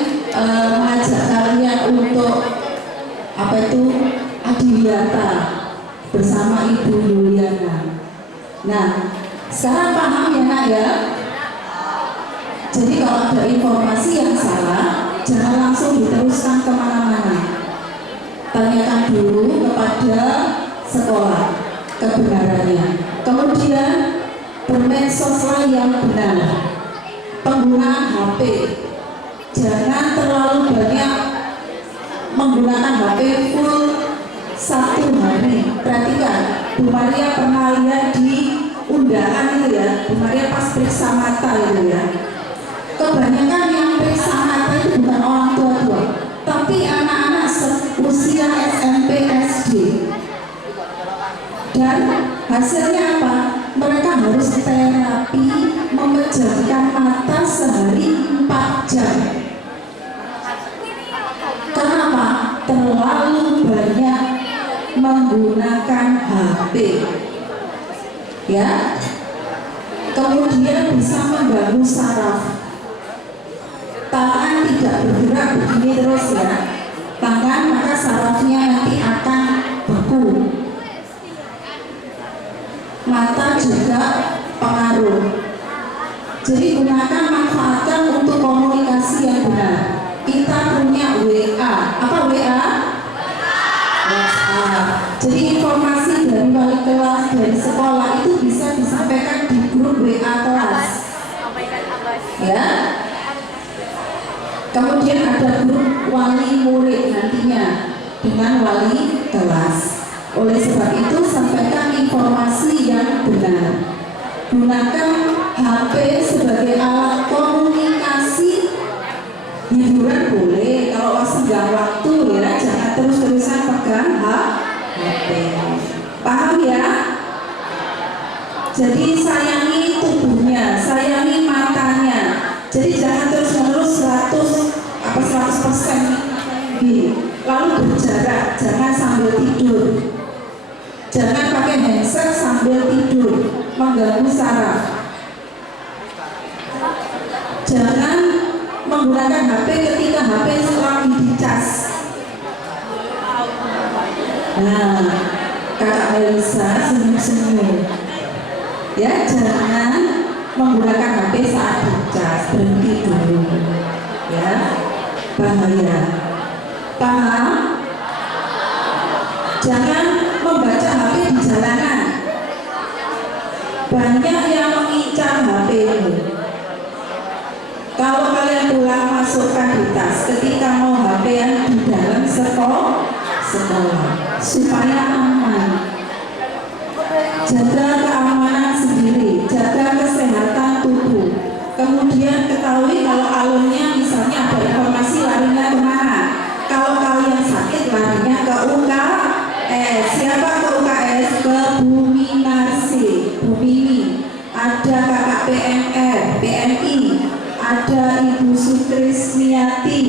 mengajak kalian untuk apa itu Adiwiyata bersama Ibu Yuliana. Nah, sekarang paham ya nak ya? Jadi kalau ada informasi yang salah, jangan langsung diteruskan kemana-mana. Tanyakan dulu kepada sekolah kebenarannya. Kemudian bermedsoslah yang benar. Penggunaan HP, jangan terlalu banyak menggunakan HP full satu hari. Perhatikan, Bu Maria pernah lihat di undangan itu ya, Bu Maria pas periksa mata itu ya. Kebanyakan yang periksa mata itu bukan orang tua-tua, tapi anak-anak usia SMP SD. Dan hasilnya apa? Mereka harus terapi memejamkan mata sehari 4 jam. Kenapa? Terlalu banyak menggunakan HP. Ya. Kemudian bisa mengganggu saraf. Tangan tidak bergerak begini terus ya. Tangan maka sarafnya nanti akan beku. Mata juga pengaruh. Jadi gunakan, manfaatkan untuk komunikasi yang benar. Kita punya WA. Apa WA? WhatsApp. Jadi informasi dari wali kelas, dari sekolah itu bisa disampaikan di grup WA kelas. Ya. Kemudian ada grup wali murid nantinya dengan wali kelas. Oleh sebab itu sampaikan informasi yang benar. Gunakan HP sebagai alat komunikasi. Hiburan boleh kalau senggang waktu ya, jangan terus-terusan pegang HP. Paham ya? Jadi sayangi tubuhnya, sayangi matanya. Jadi jangan terus-menerus 100% lalu berjarak, jangan sambil tidur. Jangan pakai handset sambil tidur, mengganggu saraf. Jangan menggunakan HP ketika HP lagi dicas. Nah, Kakak Melisa senyum-senyum. Ya, jangan menggunakan HP saat dicas, berhenti dulu. Ya, bahaya. Paham? Jangan membaca HP di jalanan. Banyak yang mengincar HP ini. Kalau kalian pulang masukkan di tas, ketika mau HP yang di dalam sekolah supaya aman. Jaga keamanan sendiri, jaga kesehatan tubuh. Kemudian ketahui kalau alurnya misalnya ada informasi larinya kemana. Kalau kalian sakit larinya ke UKS. Siapa ke UKS? Ke Bumi Narsi, Bumi. Ada kakak PMR, PMI. Ada Ibu Sutrismiati.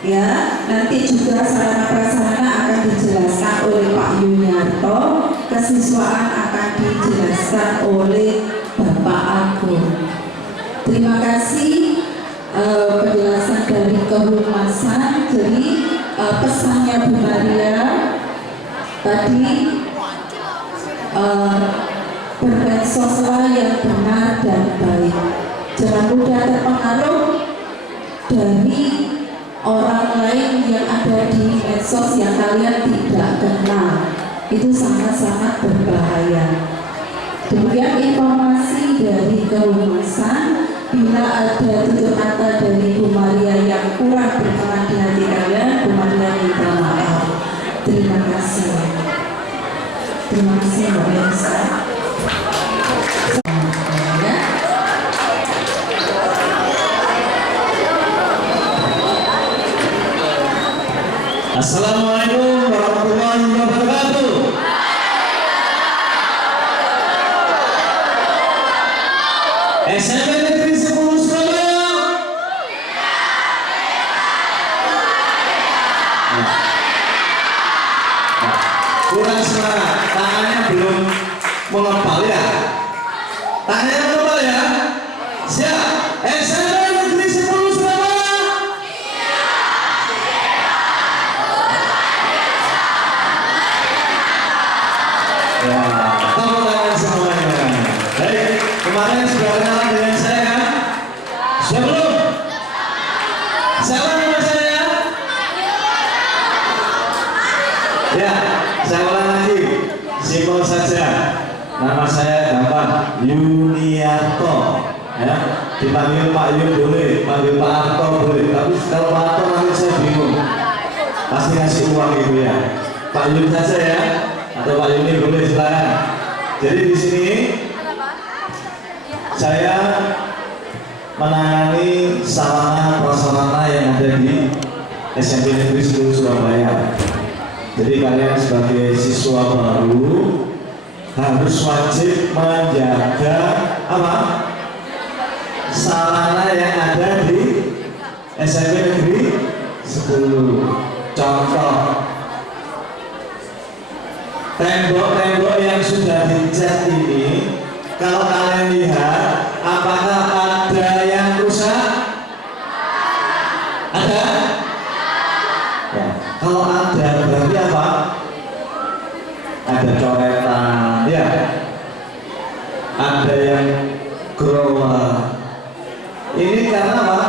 Ya, nanti juga sarana prasarana akan dijelaskan oleh Pak Yuniarto. Kesiswaan akan dijelaskan oleh Bapak Agung. Terima kasih penjelasan dari kehumasan. Jadi pesannya Bu Maria tadi, bermedsoslah yang benar dan baik. Jangan mudah terpengaruh dari orang lain yang ada di medsos yang kalian tidak kenal. Itu sangat-sangat berbahaya. Demikian informasi dari kehumasan. Bila ada tutur kata dari Bu Maria yang kurang berkenan di hati kalian, Bu Maria minta maaf. Terima kasih. Terima kasih Mbak Melisa. Assalamualaikum warahmatullahi wabarakatuh. SMP Negeri 10 Surabaya. Kurang semangat, tangannya belum mengepal ya. Tangannya mengepal ya. Siap. SMP Negeri 10 Surabaya. Ya, saya ulang lagi. Simpel saja. Nama saya gampang, Yuniarto. Ya, dipanggil Pak Yun boleh, panggil Pak Arto boleh. Tapi kalau Pak Arto nanti saya bingung. Pasti ngasih uang gitu ya. Pak Yun saja ya, atau Pak Yuni boleh silakan. Jadi di sini saya menangani sarana prasarana yang ada di SMP Negeri 10 Surabaya. Jadi kalian sebagai siswa baru harus wajib menjaga apa? Sarana yang ada di SMP Negeri 10. Contoh, tembok-tembok yang sudah dicat ini, kalau kalian lihat, apakah ada yang rusak? Ada? Ya. Kalau ada berarti apa? Ada coretan, ya. Ada yang growal. Ini karena apa?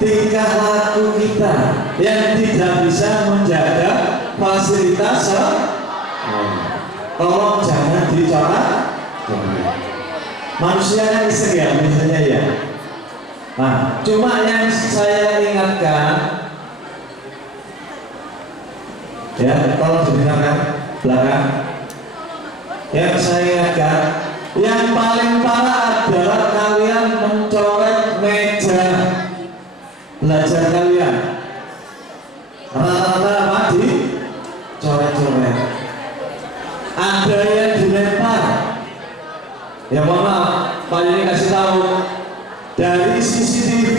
Tingkah laku kita yang tidak bisa menjaga fasilitas. Tolong jangan dicoret. Manusia yang iseng ya biasanya ya. Nah, cuma yang saya ingatkan, ya, tolong didengarkan belakang. Yang saya ingatkan, yang paling parah adalah kalian mencoret meja belajar kalian. Rata-rata apa? Coret-coret. Ada yang dilempar. Ya mohon maaf, Pak Yuni kasih tahu, dari CCTV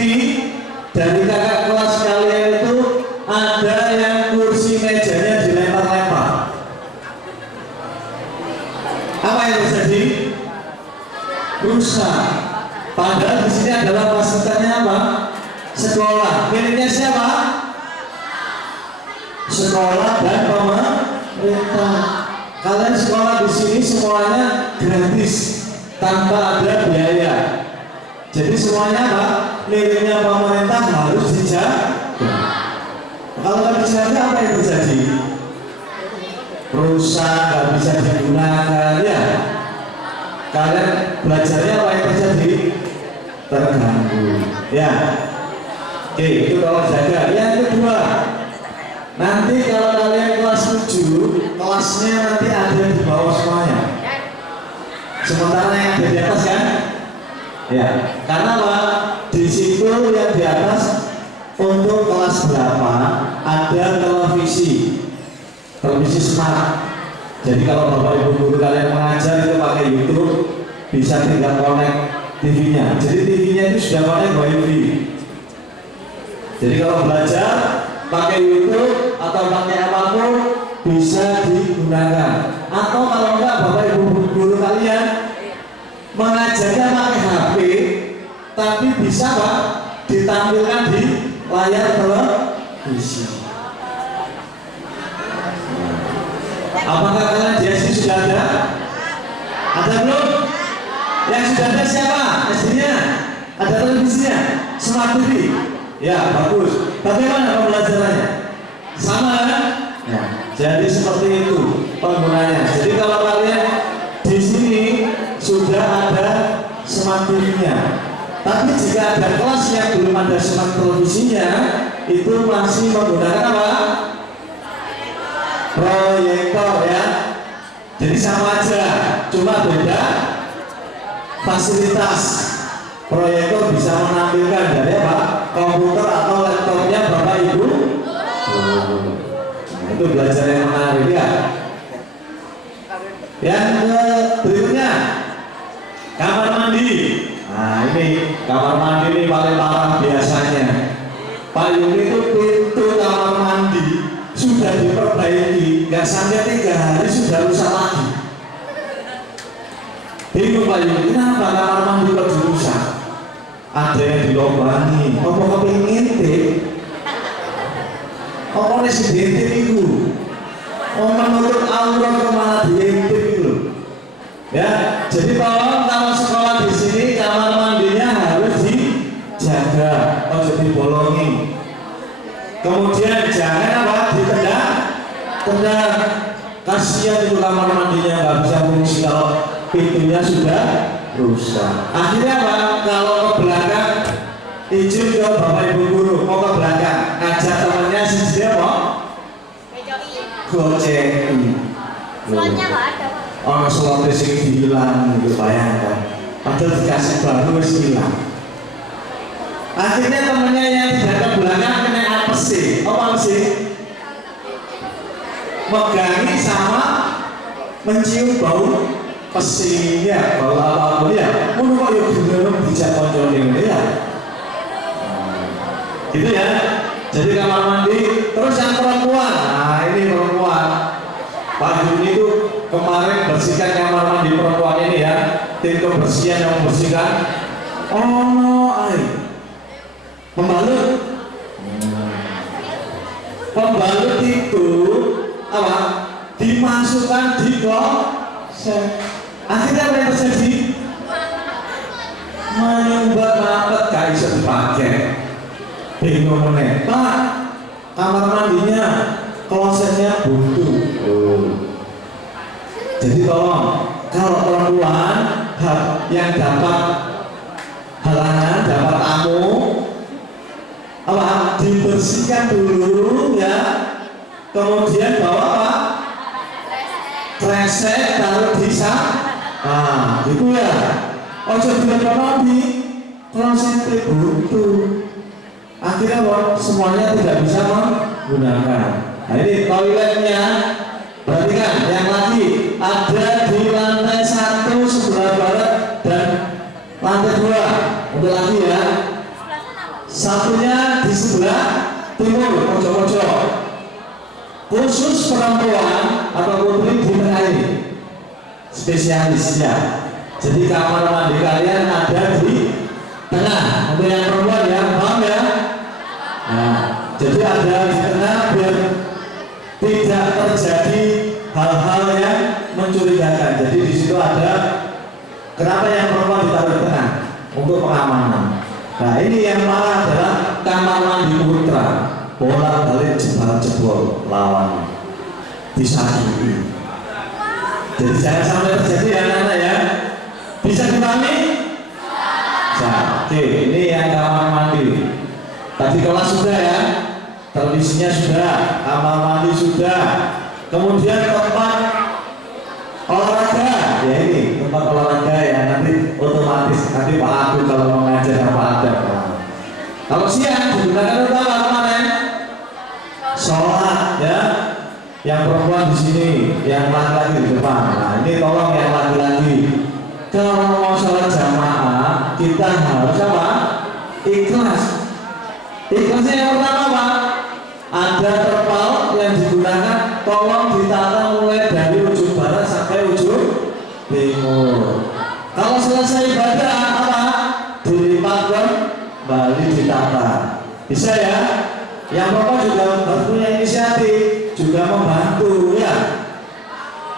dari kakak kelas kalian itu ada yang kursi mejanya dilempar-lempar. Apa yang terjadi? Rusak. Padahal di sini adalah fasilitasnya apa? Sekolah. Miliknya siapa? Sekolah dan pemerintah. Kalian sekolah di sini semuanya gratis, tanpa ada biaya. Jadi semuanya apa? Miliknya pemerintah harus dijaga. Kalau nggak dijaga apa yang terjadi? Rusak, nggak bisa digunakan, ya. Kalian belajarnya apa yang terjadi? Terganggu, ya. Oke, itu kalau jaga. Yang kedua, nanti kalau kalian kelas 7, kelasnya nanti ada di bawah semuanya. Sementara yang ada di atas kan? Ya, karena apa? Di situ yang di atas untuk kelas berapa ada televisi smart. Jadi kalau bapak ibu guru kalian mengajar itu pakai YouTube, bisa tinggal connect TV-nya. Jadi TV-nya itu sudah connect WiFi. Jadi kalau belajar pakai YouTube atau pakai apapun bisa digunakan. Atau kalau enggak bapak ibu guru kalian mengajarnya pakai HP, tapi bisa Pak ditampilkan di layar televisi. Apakah kalian di SD sudah ada? Ada belum? Yang sudah ada siapa? SD-nya? Ada televisinya? Smart TV? Ya, bagus. Bagaimana pembelajarannya? Sama kan? Ya. Jadi seperti itu penggunanya. Jadi kalau kalian di sini sudah ada smart TV-nya, tapi jika ada kelas yang belum ada smart televisinya, itu masih menggunakan apa? Proyektor, ya. Jadi sama aja, cuma beda fasilitas. Proyektor bisa menampilkan dari apa? Komputer atau laptopnya bapak ibu. Nah, itu belajar yang menarik, ya. Yang berikutnya, kamar mandi. Nah ini kamar mandi ini paling parah biasanya. Pak Yuni itu pintu kamar mandi sudah diperbaiki, nggak sampai 3 hari sudah rusak lagi. Bingung Pak Yuni, kenapa kamar mandi kok dirusak? Ada yang dilobangi, apa kepingin ngintip? Apa nih si ngintip itu? Oh menurut aurat kemana diintip itu? Ya, jadi tolong kalau sekolah di sini kamar mandinya harus dijaga, harus dibolongi. Kemudian jangan apa? tenang, kasihan itu kamar mandinya nggak bisa fungsi kalau pintunya sudah rusak. Akhirnya apa? Kalau ke belakang, izin ke bapak ibu guru mau ke belakang, ngajak temannya dia mau Bejoin. goceng. Slotnya nggak ada. Oh, slotnya sing hilang gitu, bayangkan. Padahal dikasih baru wis hilang. Akhirnya temennya yang tidak ke belakang kena apa sih? Apa sih? Megangi sama mencium bau pesinya, bau apa-apa ya. Mun kok yo gelem dijak koncone ngene ya. Gitu ya. Jadi kamar mandi, terus yang perempuan. Nah, ini perempuan. Pak Juni itu kemarin bersihkan kamar mandi perempuan ini ya. Tim kebersihan yang membersihkan. Oh no, pembalut. Pembalut itu apa? Dimasukkan di kloset. Akhirnya apa yang terjadi? Menyumbat mapet gak bisa dipakai. Bingung meneh. Pak, kamar mandinya klosetnya buntu. Jadi tolong, kalau perempuan yang dapat halangan, dapat tamu, apa dibersihkan dulu ya, kemudian bawa apa? Kresek taruh di nah gitu ya. Ojo bilang mandi, kloset buntu. Akhirnya semuanya tidak bisa menggunakan. Nah ini toiletnya, perhatikan yang lagi ada di lantai 1 sebelah barat dan lantai 2 untuk lagi ya. Satunya di sebelah timur pojok-pojok. Khusus perempuan atau putri di tengah ini, spesialis ya. Jadi kamar mandi kalian ada di tengah untuk yang perempuan ya, paham ya? Nah, jadi ada di tengah biar tidak terjadi hal-hal yang mencurigakan. Jadi di situ ada, kenapa yang perempuan ditaruh di tengah? Untuk pengamanan. Nah ini yang marah adalah kamar mandi putra, bolak balik jebol lawan disakiti. Jadi jangan sampai terjadi ya anak-anak ya. Bisa dipahami? Oke, ini yang kamar mandi. Tadi kelas sudah ya, televisinya sudah, kamar mandi sudah. Kemudian tempat olahraga, ya ini tempat olahraga ya, nanti otomatis nanti Pak Agus kalau mau ngajar apa ada. Kalau siang digunakan untuk apa kemarin? Sholat ya. Yang perempuan di sini, yang laki-laki di depan. Nah ini tolong yang laki-laki. Kalau mau sholat jamaah, kita harus apa? Ikhlas. Ikhlasnya yang pertama Pak, ada terpal yang digunakan, tolong ditata mulai dari ujung barat sampai ujung timur. Kalau selesai ibadah apa? Dilipat kembali ditata. Bisa ya? Yang Bapak juga harus punya inisiatif, juga membantu ya.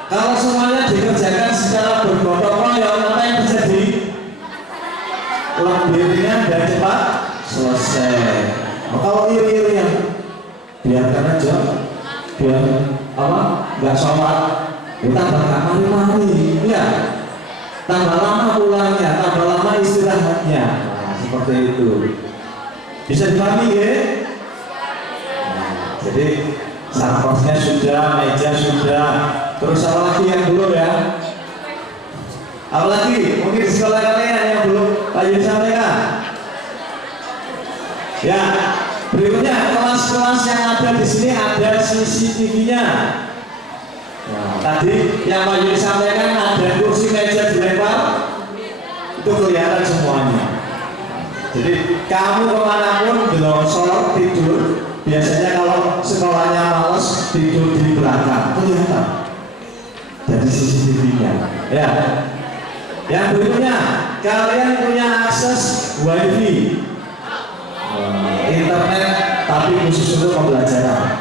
Kalau semuanya dikerjakan secara bergotong royong, apa yang terjadi? Lebih ringan dan cepat selesai. Kalau iri-irian, biarkan aja, biar apa? Nggak sholat, kita bakal mari-mari, ya. Tambah lama pulangnya, tambah lama istirahatnya. Nah, seperti itu. Bisa dipahami ya? Jadi sarkosnya sudah, meja sudah, terus apa lagi yang belum ya? Apa lagi? Mungkin di sekolah kalian yang belum Pak Yudi sampaikan. Ya, berikutnya kelas-kelas yang ada di sini ada CCTV-nya. Nah, tadi yang Pak Yudi sampaikan ada kursi meja dilempar, itu kelihatan semuanya. Jadi kamu kemanapun belum sholat tidur, biasanya kalau sekolahnya males tidur di belakang kelihatan dari CCTV-nya. Ya. Yang berikutnya, kalian punya akses WiFi, internet, tapi khusus untuk pembelajaran,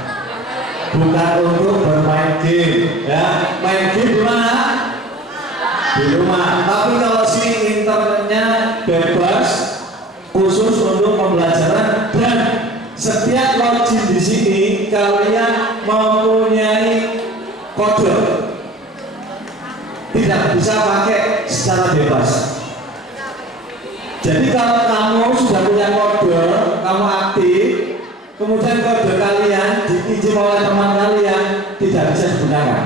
bukan untuk bermain game. Ya, main game di mana? Di rumah. Tapi kalau sini internetnya bebas, khusus untuk pembelajaran dan setiap login di sini kalian mempunyai kode, tidak bisa pakai secara bebas. Jadi kalau kamu sudah punya kode, kamu aktif, kemudian kode kalian dipinjam oleh teman kalian, tidak bisa digunakan.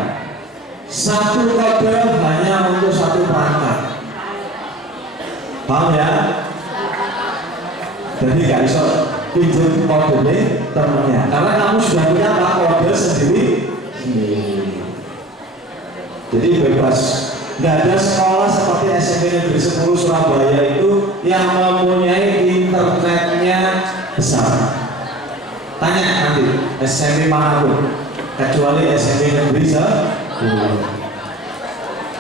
Satu kode hanya untuk satu perangkat. Paham ya? Jadi gak bisa pinjam kode ini temennya, karena kamu sudah punya kode sendiri. Jadi bebas. Nggak ada sekolah seperti SMP Negeri 10 Surabaya itu yang mempunyai internetnya besar. Tanya nanti SMP manapun, kecuali SMP Negeri 10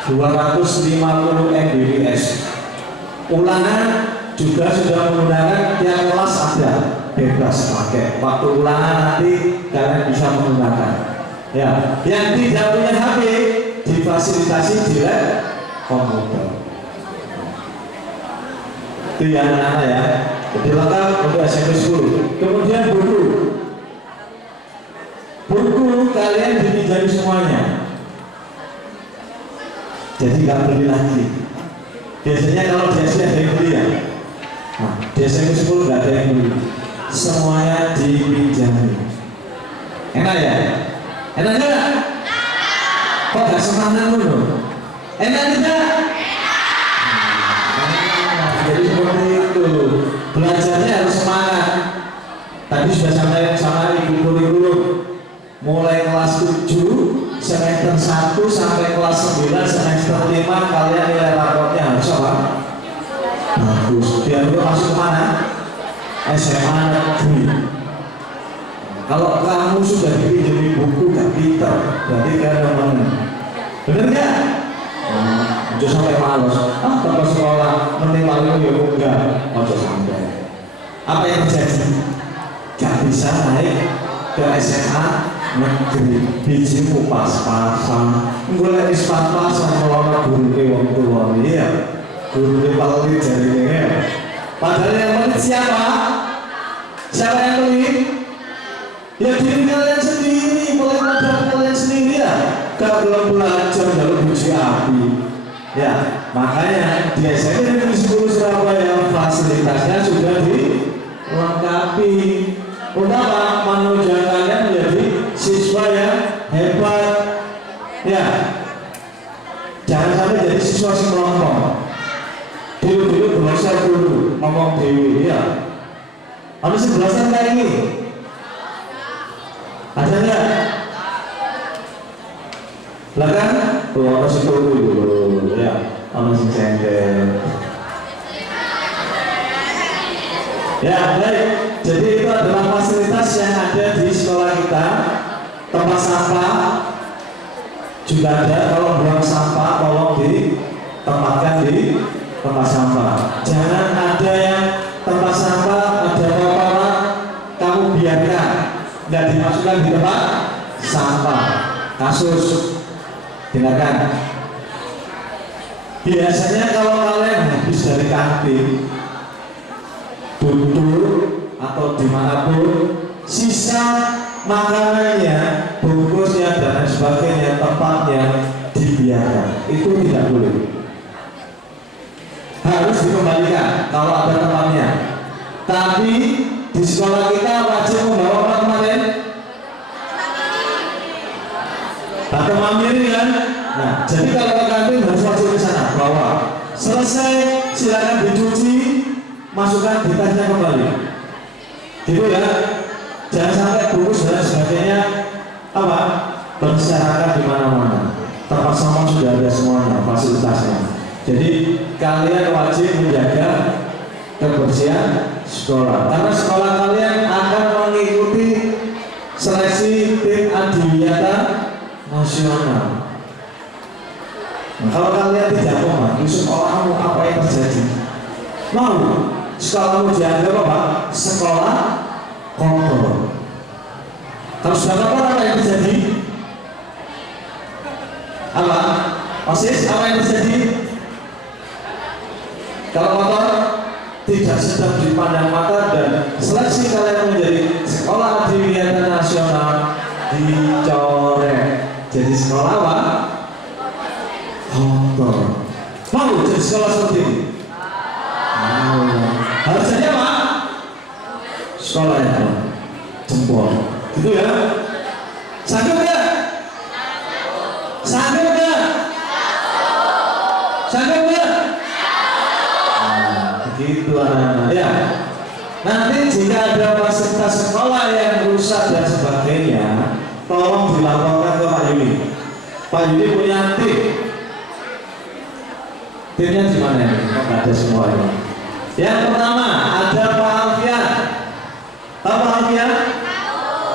250 Mbps. Ulangan juga sudah menggunakan tiap kelas ada, bebas pakai. Waktu ulangan nanti kalian bisa menggunakan. Ya, yang tidak punya HP difasilitasi di lab komputer. Itu yang anak-anak ya. Jadi lengkap untuk SMP 10. Kemudian buku. Buku kalian dipinjami semuanya. Jadi nggak beli lagi. Biasanya kalau di SD ada yang beli ya. Nah, di SMP 10 nggak ada yang beli. Semuanya dipinjami. Enak ya? Enak enggak? Kok gak semangat dulu? Enak tidak? Jadi seperti itu. Belajarnya harus semangat. Tadi sudah sampai sama ibu kurikulum. Mulai kelas 7 semester 1 sampai kelas 9 semester 5 kalian nilai raportnya harus apa? Bagus. Biar itu masuk mana? SMA negeri. Kalau kamu sudah dipinjami buku gak pintar, berarti kalian teman. Bener gak? Jangan sampai malas. Kalau sekolah mending malu ya enggak. Jangan sampai. Apa yang terjadi? Gak bisa naik ke SMA negeri. Bijimu pas-pasan. Mulai pas-pasan melona guru ke wong tua. Iya. Guru ke paling jadinya. Padahal yang pelit siapa? Siapa yang pelit? Ya diri kalian sendiri, mulai pada kalian sendiri ya. Kalau belum belajar dalam uji api. Ya, makanya di SMP Negeri 10 Surabaya fasilitasnya sudah dilengkapi. Untuk apa? Menunjang kalian menjadi siswa yang hebat. Ya, jangan sampai jadi siswa si melompong. Dulu belajar dulu, ngomong dewi ya. Harus belajar kayak ini. Ada nggak? Belakang? Oh, harus itu dulu ya. Harus cender. Ya, baik. Jadi itu adalah fasilitas yang ada di sekolah kita. Tempat sampah juga ada. Kalau buang sampah, tolong ditempatkan di tempat sampah. Jangan ada yang tempat sampah ada kotoran, kamu biarkan. Nggak dimasukkan di tempat sampah. Kasus tindakan. Biasanya kalau kalian habis dari kantin, tutur atau dimanapun, sisa makanannya, bungkusnya dan lain sebagainya, tempatnya dibiarkan. Itu tidak boleh. Harus dikembalikan kalau ada tempatnya. Tapi di sekolah kita wajib membawa apa kemarin? Atau mandiri kan? Nah, jadi kalau ke kantin harus wajib ke sana bawa. Selesai silakan dicuci, masukkan di tasnya kembali. Gitu ya. Jangan sampai bungkus dan sebagainya apa? Berserakan di mana-mana. Tempat sampah sudah ada semuanya, fasilitasnya. Jadi kalian wajib menjaga kebersihan sekolah, karena sekolah kalian akan mengikuti seleksi tim adiwiyata nasional. Nah, kalau kalian tidak mau di sekolahmu, apa yang terjadi? Mau sekolahmu dianggap apa? Sekolah kotor. Kalau sudah kotor, apa yang terjadi? Apa? Osis, apa yang terjadi? Kalau kotor tidak sedap dipandang mata dan seleksi kalian menjadi sekolah adiwiyata nasional dicoret. jadi sekolah apa? Kotor. Mau jadi sekolah seperti ini? Mau. Harus jadi apa? Sekolah yang apa? Jempol. Gitu ya? Sanggup nggak? Sanggup nggak? Sanggup nggak? Nah, begitu anak-anak ya. Nanti jika ada fasilitas sekolah yang rusak dan sebagainya, tolong dilaporkan ke Pak Yuni. Pak Yuni punya tim. Timnya di mana ini? Nggak ada semua ini. Yang pertama ada Pak Alfian. Tahu Pak Alfian?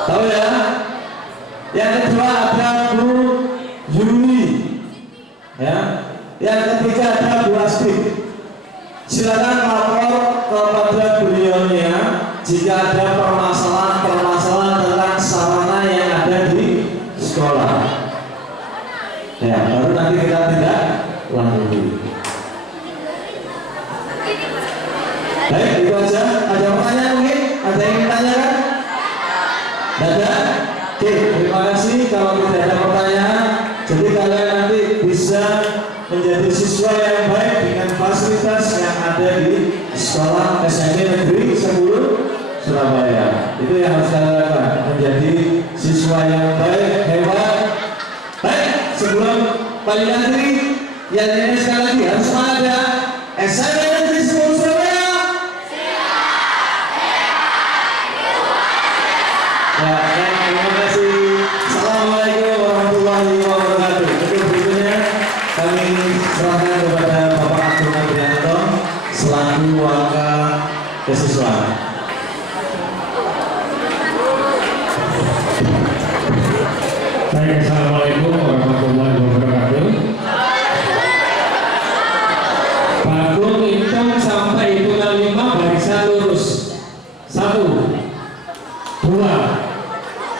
Tahu ya? Yang kedua ada Bu Yuni. Ya. Yang ketiga ada Bu Asti. Silakan lapor kepada beliaunya jika ada permasalahan tentang sarana yang ada di sekolah. Ya, baru nanti kita tidak lanjuti. Baik, itu aja. Ada pertanyaan mungkin? Ada yang ingin tanyakan? Ada? Oke, terima kasih. Kalau tidak ada pertanyaan, jadi kalian nanti bisa menjadi siswa yang baik dengan fasilitas yang ada di sekolah SMP Negeri 10 Surabaya. Itu yang harus kalian lakukan, menjadi siswa yang baik, hebat. Baik, sebelum paling nanti yang ini sekali lagi harus semangat ya. SMP Negeri 10 Surabaya. Ya, terima kasih. Assalamualaikum warahmatullahi wabarakatuh. Untuk berikutnya kami serahkan kepada Bapak Agung Adrianto selaku wakil kesiswaan. Baik, assalamualaikum warahmatullahi wabarakatuh. Pak Agung hitung sampai hitungan 5 barisan lurus. 1, 2.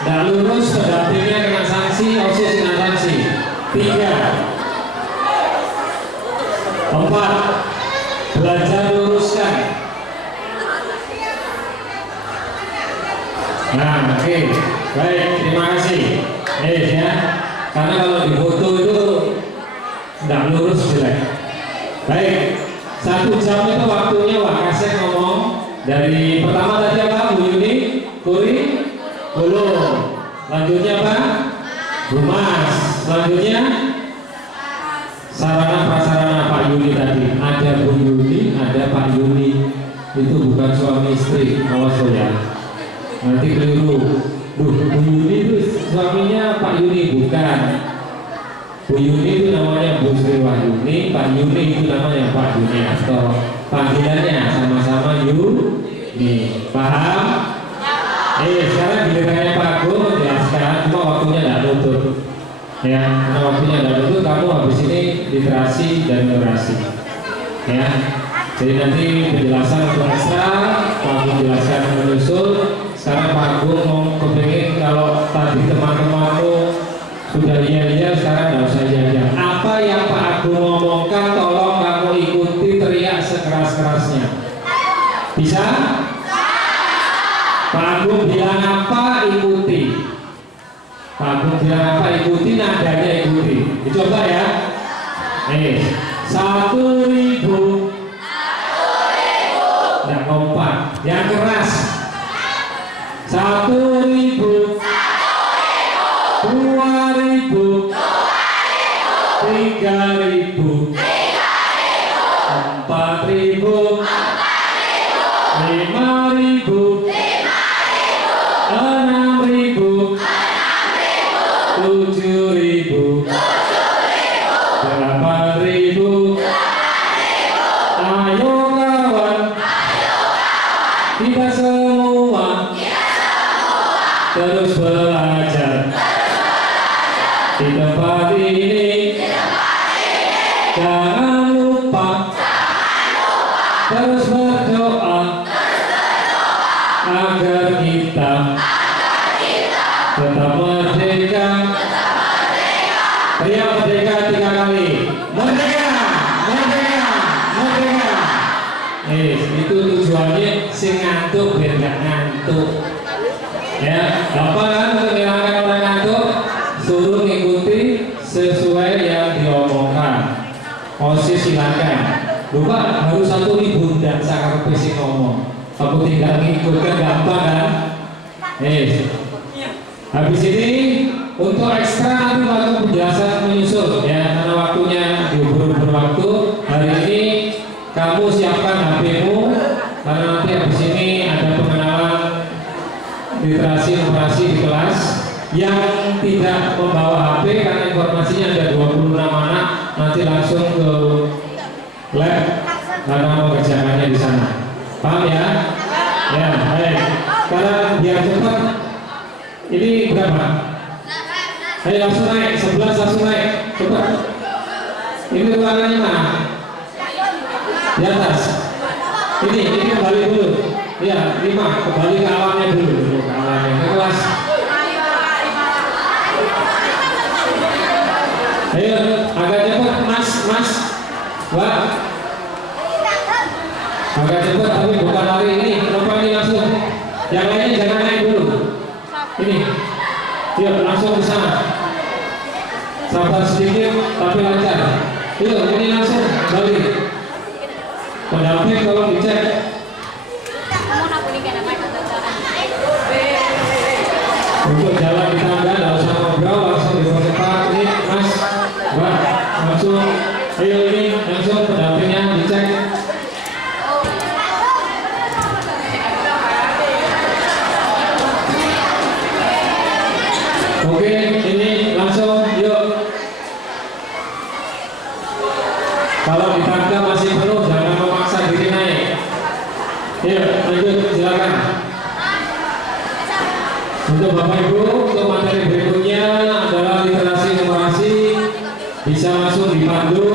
Tidak lurus pendampingnya dengan sanksi, OSIS dengan sanksi. 3, 4. Belajar luruskan. Nah, oke. Baik, terima kasih. Ya, karena kalau di foto itu tidak lurus jelek. Baik, 1 jam itu waktunya Wakasek ngomong. Dari pertama tadi apa? Bu Yuni, Kuri, belum. Lanjutnya apa? Bu Mas. Selanjutnya sarana prasarana Pak Yuni tadi. Ada Bu Yuni, ada Pak Yuni. Itu bukan suami istri, awas ya. Nanti keliru. Bu Yuni itu suaminya Pak Yuni, bukan. Bu Yuni itu namanya Bu Sri Wahyuni, Pak Yuni itu namanya Pak Yuniarto. Panggilannya sama-sama Yuni. Paham? Sekarang gilirannya Pak Agung menjelaskan, cuma waktunya tidak nutup. Ya, karena waktunya tidak nutup, kamu habis ini literasi dan numerasi. Ya, jadi nanti penjelasan untuk ekstra, kamu jelaskan menyusul. Sekarang Pak Agung mau kepingin kalau tadi teman-temanmu sudah iya-iya, sekarang tidak usah iya-iya. Apa yang Pak Agung ngomongkan, tolong kamu ikuti, teriak sekeras-kerasnya. Bisa? Pak Agung bilang apa, ikuti. Pak Agung bilang apa, ikuti, nadanya ikuti. Dicoba ya. 1.000. Tidak kompak. Yang keras. 1.000. 2.000. 3.000. 4.000. 5.000. 6.000. 7.000. 8.000. Ayo kawan, kita semua terus belajar di tempat ini. Jangan lupa terus berdoa agar kita tetap merdeka. Teriak merdeka 3 kali. Merdeka, merdeka, merdeka. Itu tujuannya sing ngantuk biar nggak ngantuk. Ya, gampang kan untuk menghilangkan orang ngantuk? Suruh ngikuti Lupa harus 1.000 dan saya PC ngomong. Kamu tinggal ngikut kan gampang kan? Habis ini untuk ekstra nanti waktu penjelasan menyusul ya, karena waktunya diubur-ubur waktu. Hari ini kamu siapkan HP-mu karena nanti habis ini ada pengenalan literasi numerasi di kelas. Yang tidak membawa HP karena informasinya ada 26 anak, nanti langsung ke lab karena mengerjakannya di sana. Paham ya? Ya, baik. Sekarang biar cepat. Ini berapa? Ayo langsung naik, 11 langsung naik, cepat. Ini ruangannya mana? Di atas. Ini kembali dulu. Ya, 5 kembali ke alamnya dulu, ke alamnya, ke kelas. Ayo, agak cepat, mas, Wah. Agak cepat tapi bukan lari ini, kenapa ini langsung? Yang lainnya jangan naik dulu. Ini, yuk langsung ke sana. Sabar sedikit tapi lancar. Yuk, ini langsung balik. Pendamping tolong dicek. Untuk jalan di tangga, tidak usah ngobrol, langsung dipercepat. Ini mas, Wah, langsung. Ayo ini langsung pendampingnya dicek. Oke, ini langsung yuk. Kalau di tangga masih penuh, jangan memaksa diri naik. Yuk, lanjut, silakan. Untuk Bapak Ibu, untuk materi berikutnya adalah literasi numerasi. Bisa langsung dipandu.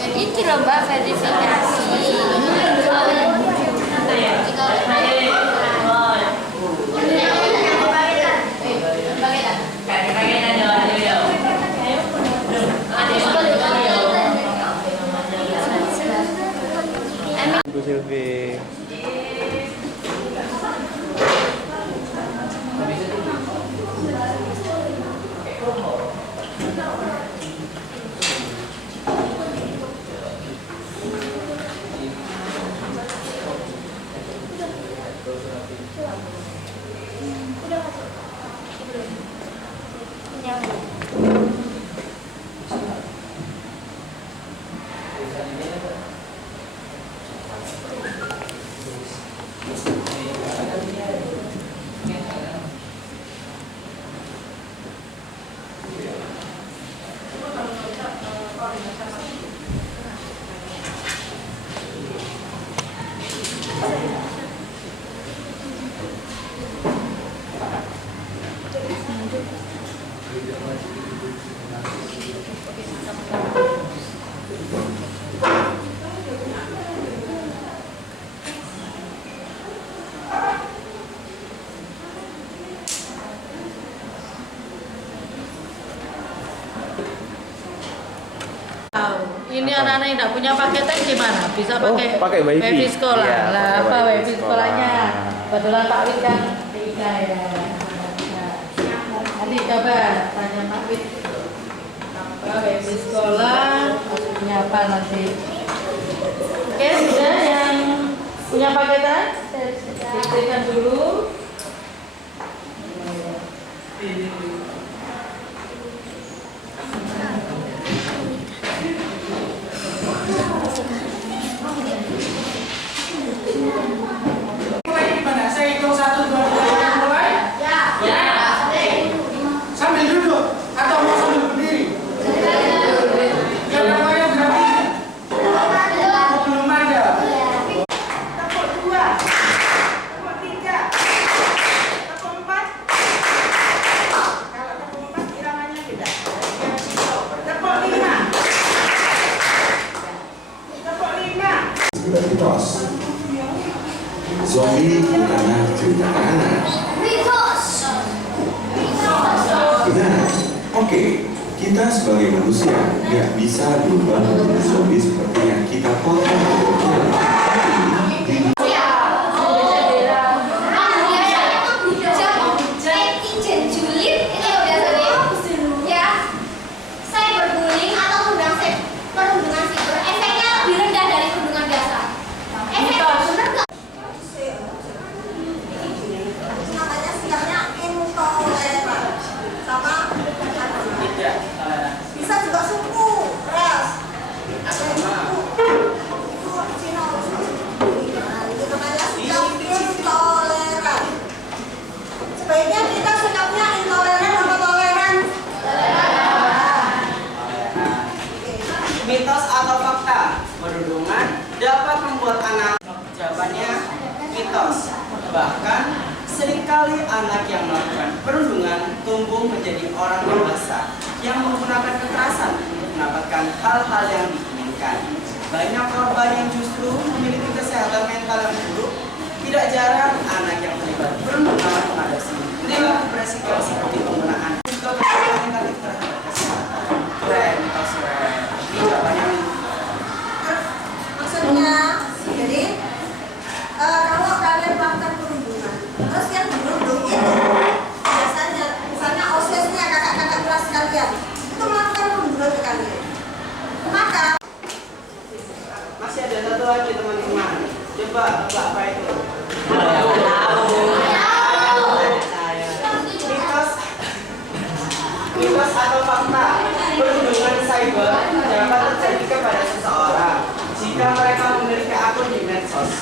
Jadi coba verifikasi. Bu Silvi. Ini anak-anak yang tidak punya paketan gimana? Bisa pakai wifi sekolah. Iya, Lah pakai apa wifi wifi sekolahnya? Kebetulan Pak Wid kan TK ya. Nanti coba tanya Pak Wid. Apa wifi sekolah? Maksudnya apa nanti? Oke, sudah yang punya paketan? Diberikan dulu. Saya hitung 1, 2, 3 mulai. Ya. Sambil duduk atau mau sambil berdiri? Yang namanya Oke, kita sebagai manusia nggak bisa berubah menjadi zombie seperti yang kita potong bisa juga suku, ras, itu namanya sikap intoleran. Sebaiknya kita sikapnya intoleran atau toleran? Mitos atau fakta? Perundungan dapat membuat anak. Jawabannya mitos. Bahkan seringkali anak yang melakukan perundungan tumbuh menjadi orang dewasa yang menggunakan kekerasan untuk mendapatkan hal-hal yang diinginkan. Banyak korban yang justru memiliki kesehatan mental yang buruk. Tidak jarang anak yang terlibat perundungan mengadopsi perilaku beresiko seperti penggunaan juga kekerasan negatif terhadap kesehatan. Keren, mitos keren. Ini jawabannya. Maksudnya, jadi kalau kalian melakukan perundungan, terus yang berundung itu biasanya, misalnya OSIS-nya kakak-kakak kelas kalian itu melakukan perundungan ke kalian, maka Masih ada satu lagi teman-teman. Coba apa itu? Mitos atau fakta? Perundungan cyber dapat terjadi kepada seseorang jika mereka memiliki akun di medsos.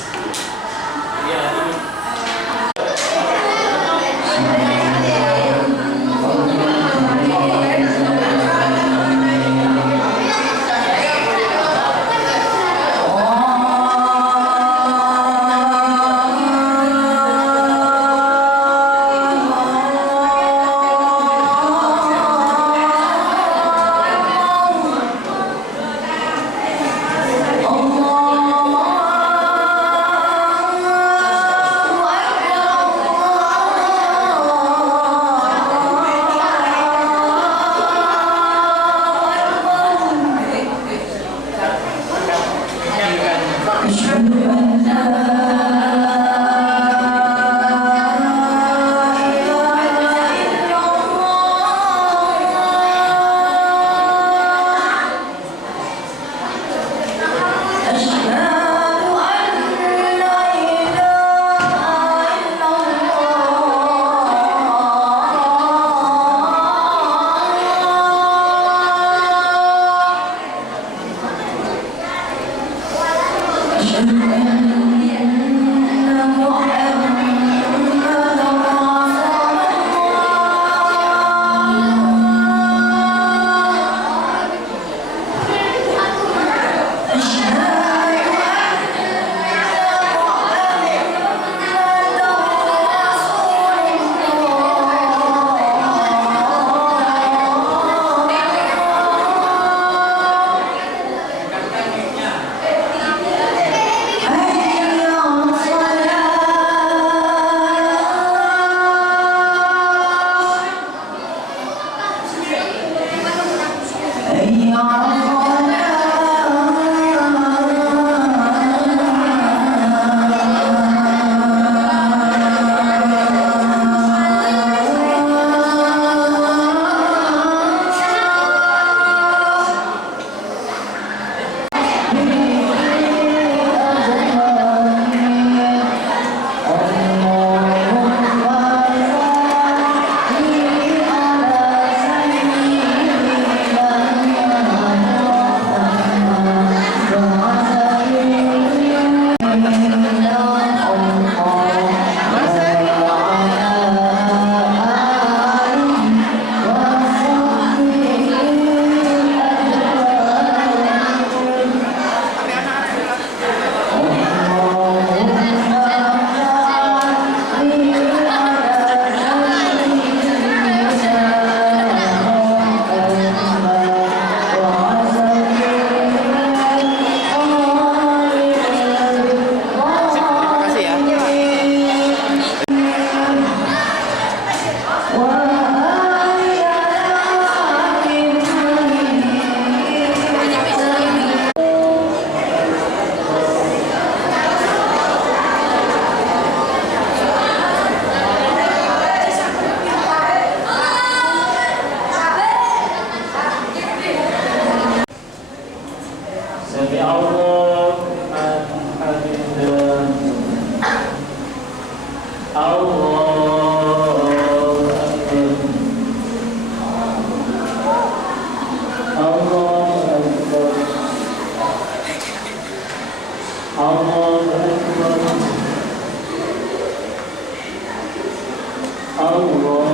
Allahu Akbar. Allah